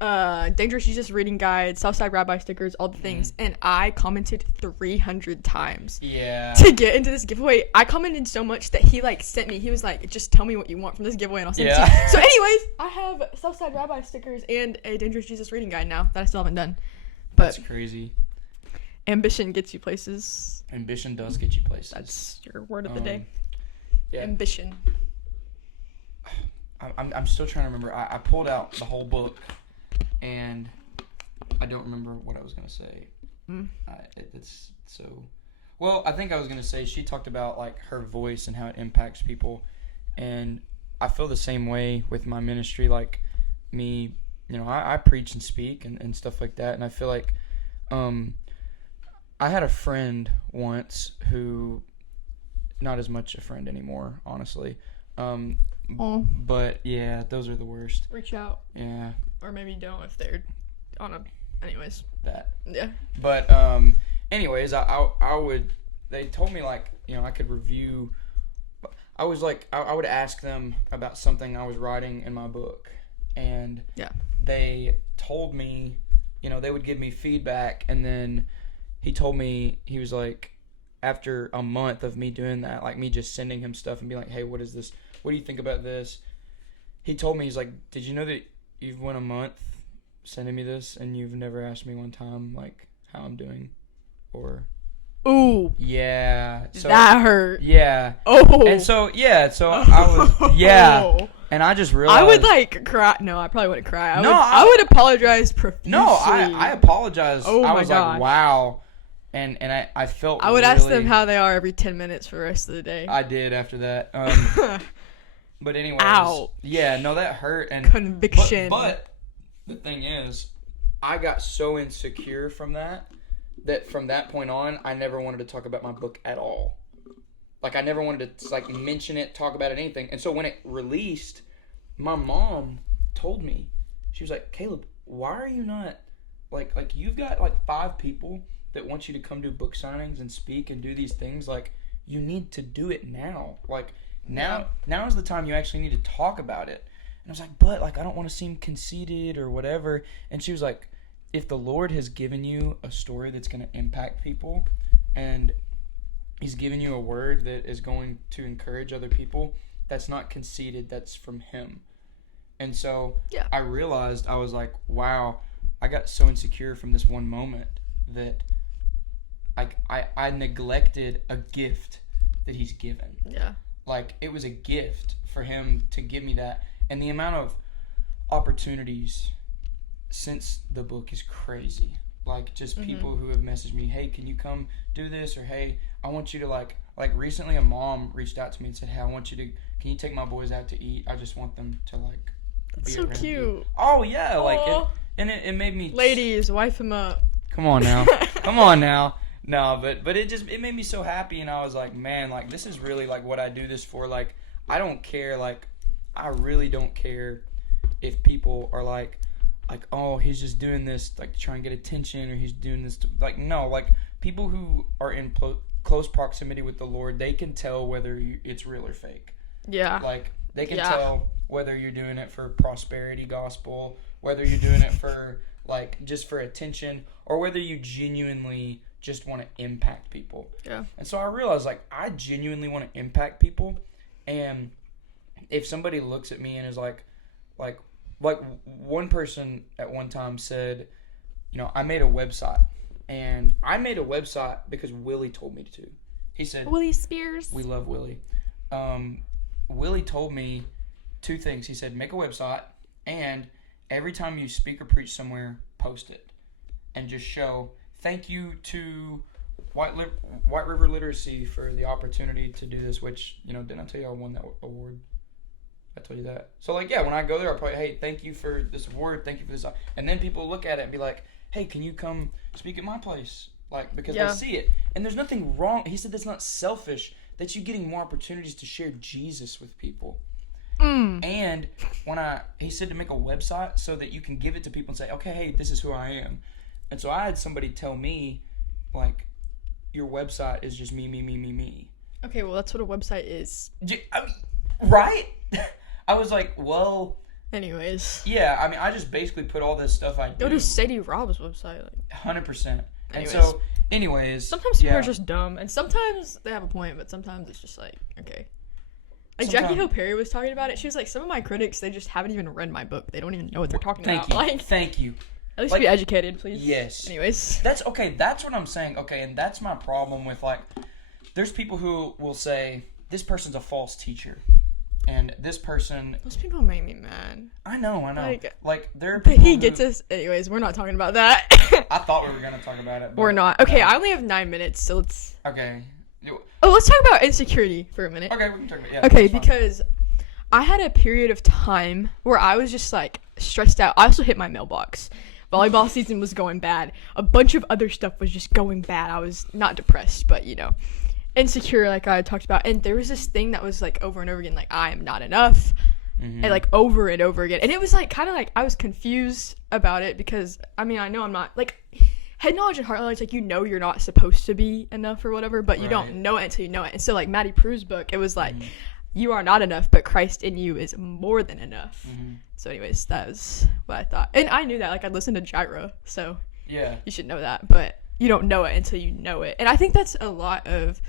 Dangerous Jesus reading guide, Southside Rabbi stickers, all the things. And I commented 300 times. Yeah. To get into this giveaway. I commented so much that he like sent me. He was like, just tell me what you want from this giveaway and I'll send it to you. So anyways, I have Southside Rabbi stickers and a Dangerous Jesus reading guide now that I still haven't done. But that's crazy. Ambition gets you places. Ambition does get you places. That's your word of the day. Yeah. Ambition. I'm still trying to remember. I pulled out the whole book. And I don't remember what I was going to say. It's so... Well, I think I was going to say she talked about, like, her voice and how it impacts people. And I feel the same way with my ministry. Like, me, you know, I preach and speak and stuff like that. And I feel like I had a friend once who... Not as much a friend anymore, honestly. But, yeah, those are the worst. Reach out. Yeah. Or maybe don't if they're on a... Anyways. That. Yeah. But, anyways, I would... They told me, like, you know, I could review... I was, like... I would ask them about something I was writing in my book. And they told me... You know, they would give me feedback. And then he told me... He was, like... After a month of me doing that, like, me just sending him stuff and being like, hey, what is this? What do you think about this? He told me, he's like, did you know that you've went a month sending me this and you've never asked me one time, like, how I'm doing? Or... Ooh. Yeah. So, that hurt. Yeah. Oh. And so, yeah, so I was... Yeah. And I just realized... I would, like, cry. No, I probably wouldn't cry. I would apologize profusely. No, I apologized. Oh, I was my gosh. like, wow. And I felt I would ask them how they are every 10 minutes for the rest of the day. I did after that. But anyways. Ow. Yeah, no, that hurt. And conviction. But the thing is, I got so insecure from that from that point on, I never wanted to talk about my book at all. Like, I never wanted to, like, mention it, talk about it, anything. And so when it released, my mom told me, she was like, Caleb, why are you not, like you've got, like, 5 people that want you to come do book signings and speak and do these things. Like, you need to do it now. Like, now is the time you actually need to talk about it. And I was like, but, like, I don't want to seem conceited or whatever. And she was like, if the Lord has given you a story that's going to impact people and he's given you a word that is going to encourage other people, that's not conceited, that's from him. And so I realized, I was like, wow, I got so insecure from this one moment that I neglected a gift that he's given. Yeah. Like, it was a gift for him to give me that. And the amount of opportunities since the book is crazy. Like, just people who have messaged me, hey, can you come do this? Or, hey, I want you to, like recently a mom reached out to me and said, hey, can you take my boys out to eat? I just want them to, like, That's be so around cute. You. Oh, yeah. Aww. Like, it made me... Ladies, wife him up. Come on now. Come on now. No, but it made me so happy, and I was like, man, like, this is really, like, what I do this for. Like, I don't care, like, I really don't care if people are like, oh, he's just doing this, like, to try and get attention, or he's doing this to, like, no, like, people who are in close proximity with the Lord, they can tell whether it's real or fake. Yeah. Like, They can tell whether you're doing it for prosperity gospel, whether you're doing it for, like, just for attention, or whether you genuinely just want to impact people. Yeah. And so I realized, like, I genuinely want to impact people. And if somebody looks at me and is like one person at one time said, you know, I made a website. And I made a website because Willie told me to. He said, Willie Spears. We love Willie. Willie told me 2 things. He said, make a website, and every time you speak or preach somewhere, post it. And just show, thank you to White River Literacy for the opportunity to do this, which, you know, didn't I tell you I won that award? I told you that. So, like, yeah, when I go there, I'll probably, hey, thank you for this award, thank you for this. And then people look at it and be like, hey, can you come speak at my place? Like, because they see it. And there's nothing wrong. He said that's not selfish. That's you getting more opportunities to share Jesus with people. And he said to make a website so that you can give it to people and say, okay, hey, this is who I am. And so I had somebody tell me, like, your website is just me. Okay, well, that's what a website is. I mean, right? I was like, well... Anyways. Yeah, I mean, I just basically put all this stuff I do. Go to Sadie Rob's website. 100%. And so, anyways... Sometimes people are just dumb, and sometimes they have a point, but sometimes it's just like, okay. Like, Jackie Hill Perry was talking about it. She was like, some of my critics, they just haven't even read my book. They don't even know what they're talking about. Thank you. At least be educated, please. Yes. Anyways. That's what I'm saying. Okay, and that's my problem with, like, there's people who will say, this person's a false teacher. And this person... Those people make me mad. I know. Like there are people But he gets us... Anyways, we're not talking about that. I thought we were going to talk about it. But we're not. Okay, I only have 9 minutes, so let's... Okay. Oh, let's talk about insecurity for a minute. Okay, we can talk about it. Yeah, okay, because I had a period of time where I was just, like, stressed out. I also hit my mailbox. Volleyball season was going bad. A bunch of other stuff was just going bad. I was not depressed, but, you know... insecure, like I talked about, and there was this thing that was like over and over again, like I am not enough, and like over and over again, and it was like kind of like I was confused about it because I mean I know I'm not like head knowledge and heart knowledge, like you know you're not supposed to be enough or whatever, but you don't know it until you know it. And so like Maddie Prue's book, it was like you are not enough, but Christ in you is more than enough. So anyways, that was what I thought, and I knew that, like I'd listened to Gyra, so yeah, you should know that, but you don't know it until you know it. And I think that's a lot of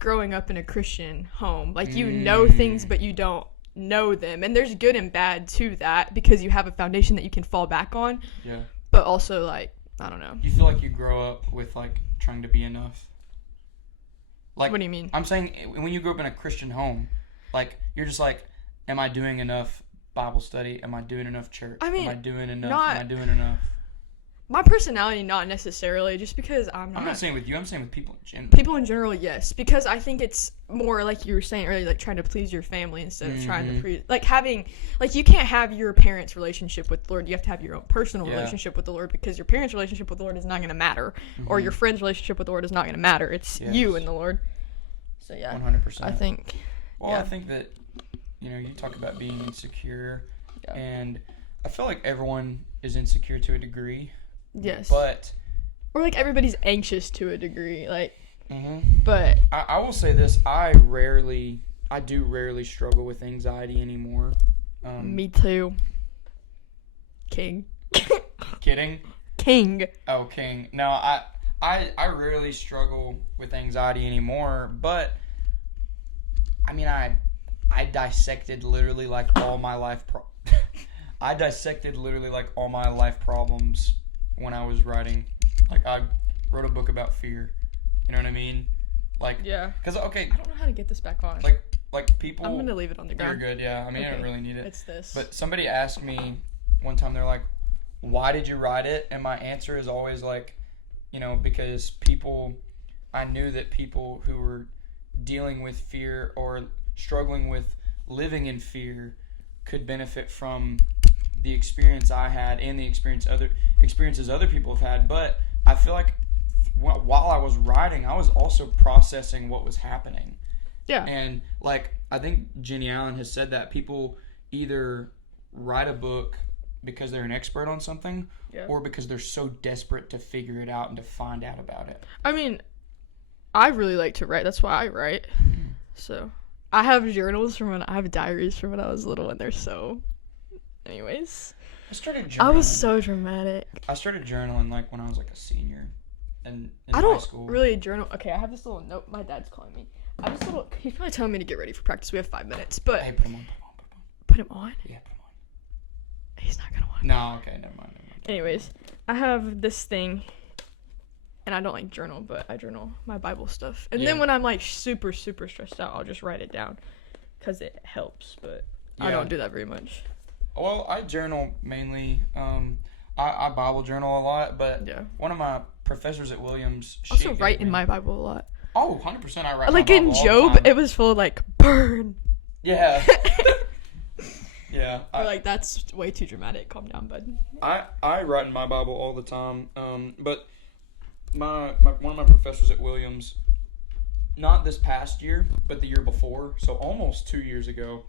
growing up in a Christian home. Like, you know things, but you don't know them. And there's good and bad to that because you have a foundation that you can fall back on. Yeah. But also, like, I don't know. You feel like you grow up with, like, trying to be enough? Like, what do you mean? I'm saying when you grow up in a Christian home, like, you're just like, am I doing enough Bible study? Am I doing enough church? I mean, am I doing enough? Am I doing enough? My personality, not necessarily, just because I'm not saying with you, I'm saying with people in general. People in general, yes. Because I think it's more like you were saying earlier, like trying to please your family instead of trying to please, like having, like you can't have your parents' relationship with the Lord. You have to have your own personal relationship with the Lord because your parents' relationship with the Lord is not going to matter. Or your friend's relationship with the Lord is not going to matter. It's you and the Lord. So yeah. 100%. I think. Well, I think that, you know, you talk about being insecure and I feel like everyone is insecure to a degree. Yes. But or like everybody's anxious to a degree, like but I will say this, I do rarely struggle with anxiety anymore. Me too. King. Kidding? King. Oh, King. No, I rarely struggle with anxiety anymore, but I mean I dissected literally like all my life problems when I was writing. Like, I wrote a book about fear. You know what I mean? Like, yeah. Because, okay. I don't know how to get this back on. Like people... I'm going to leave it on the ground. You're good, yeah. I mean, I don't really need it. It's this. But somebody asked me one time, they're like, why did you write it? And my answer is always like, you know, because I knew that people who were dealing with fear or struggling with living in fear could benefit from the experience I had and the experiences other people have had. But I feel like while I was writing, I was also processing what was happening. Yeah. And like, I think Jenny Allen has said that people either write a book because they're an expert on something or because they're so desperate to figure it out and to find out about it. I mean, I really like to write. That's why I write. So I have diaries from when I was little, and they're so. Anyways. I started journaling. I was so dramatic. I started journaling like when I was like a senior, in I high don't school. really journal. Okay, I have this little note. My dad's calling me. I have this little. He's probably telling me to get ready for practice. We have 5 minutes, but. Hey, put him on. Put him on? Yeah, put him on. He's not gonna want. No, okay, never mind. Anyways, I have this thing, and I don't like journal, but I journal my Bible stuff. And then when I'm like super, super stressed out, I'll just write it down, because it helps. But I don't do that very much. Well, I journal mainly. I Bible journal a lot, but one of my professors at Williams. I also write in my Bible a lot. Oh, 100% I write. Like in Job, it was full of like burn. Yeah. Yeah. Or like that's way too dramatic. Calm down, bud. I write in my Bible all the time. But my one of my professors at Williams, not this past year, but the year before, so almost 2 years ago.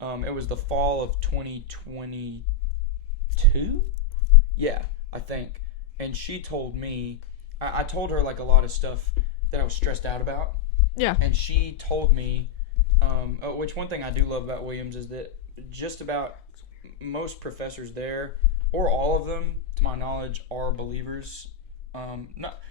It was the fall of 2022. Yeah, I think. And she told me, I told her like a lot of stuff that I was stressed out about. Yeah. And she told me, which one thing I do love about Williams is that just about most professors there, or all of them, to my knowledge, are believers.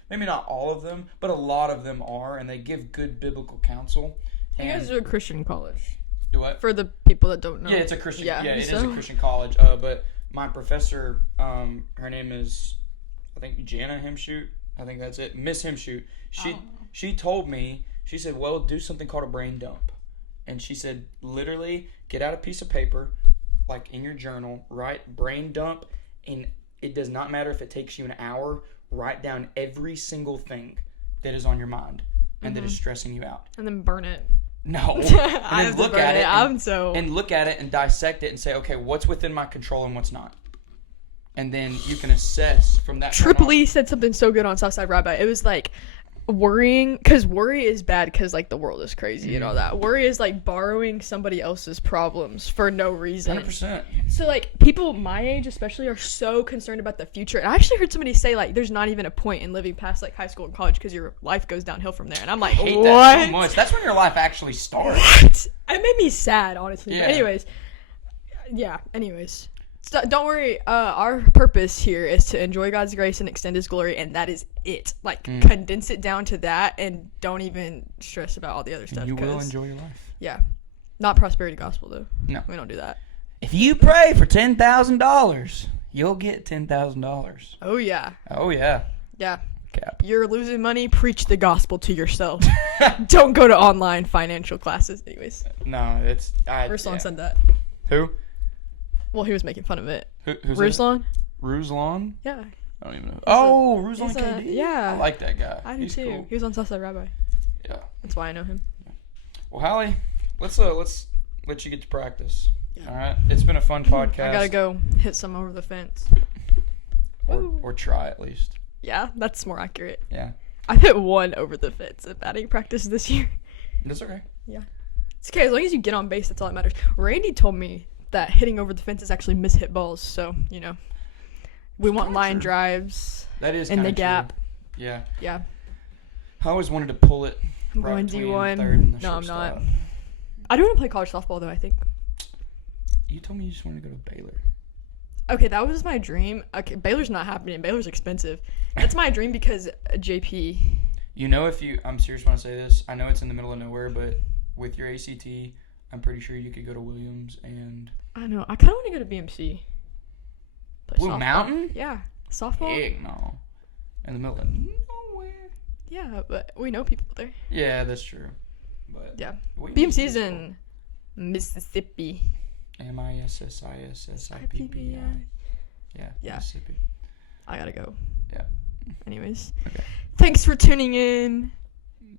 Maybe not all of them, but a lot of them are, and they give good biblical counsel. You guys are a Christian college. Do what? For the people that don't know. Yeah, it's a Christian. Yeah, it is a Christian college. But my professor, her name is, I think, Jana Hemshoot. I think that's it. Miss Hemshoot. She told me, she said, well, do something called a brain dump. And she said, literally, get out a piece of paper, like in your journal, write brain dump, and it does not matter if it takes you an hour, write down every single thing that is on your mind and that is stressing you out. And then burn it. No. And then look at it. And look at it and dissect it and say, okay, what's within my control and what's not? And then you can assess from that. Tripoli said something so good on Southside Rabbi. It was like worrying, because worry is bad because like the world is crazy and all that. Worry is like borrowing somebody else's problems for no reason. 100%. So like people my age especially are so concerned about the future. And I actually heard somebody say like there's not even a point in living past like high school and college because your life goes downhill from there. And I'm like, I hate that so much. That's when your life actually starts. What? It made me sad, honestly. Yeah. But anyways. So, don't worry, our purpose here is to enjoy God's grace and extend his glory, and that is it. Like, condense it down to that, and don't even stress about all the other stuff. You will enjoy your life. Yeah. Not prosperity gospel, though. No. We don't do that. If you pray for $10,000, you'll get $10,000. Oh, yeah. Oh, yeah. Yeah. Cap. You're losing money, preach the gospel to yourself. Don't go to online financial classes. Anyways. No, it's... Ruslan said that. Who? Well, he was making fun of it. Who's Ruslan? Ruslan? Yeah. I don't even know. Oh, Ruslan KD? Yeah. I like that guy. I do too. Cool. He was on Southside Rabbi. Yeah. That's why I know him. Yeah. Well, Halle, let's let you get to practice. Yeah. All right. It's been a fun podcast. I gotta go hit some over the fence. Or try at least. Yeah, that's more accurate. Yeah. I've hit one over the fence at batting practice this year. That's okay. Yeah. It's okay as long as you get on base. That's all that matters. Randy told me that hitting over the fence is actually mishit balls, so we want line drives. That is in the gap. True. Yeah. Yeah. I always wanted to pull it. I'm going D1. No, I'm not. I do want to play college softball though. I think. You told me you just wanted to go to Baylor. Okay, that was my dream. Okay, Baylor's not happening. Baylor's expensive. That's my dream because JP. I'm serious when I say this. I know it's in the middle of nowhere, but with your ACT, I'm pretty sure you could go to Williams and... I know. I kind of want to go to BMC. Blue Mountain? Yeah. Softball? Heck no. In the middle of nowhere. Yeah, but we know people there. Yeah, that's true. But yeah. BMC's in Mississippi. Mississippi. Yeah. Mississippi. I gotta go. Yeah. Anyways. Okay. Thanks for tuning in.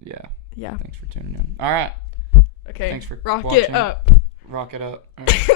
Yeah. Yeah. Thanks for tuning in. All right. Okay. Thanks for Rock watching. it up. Rock it up. All right.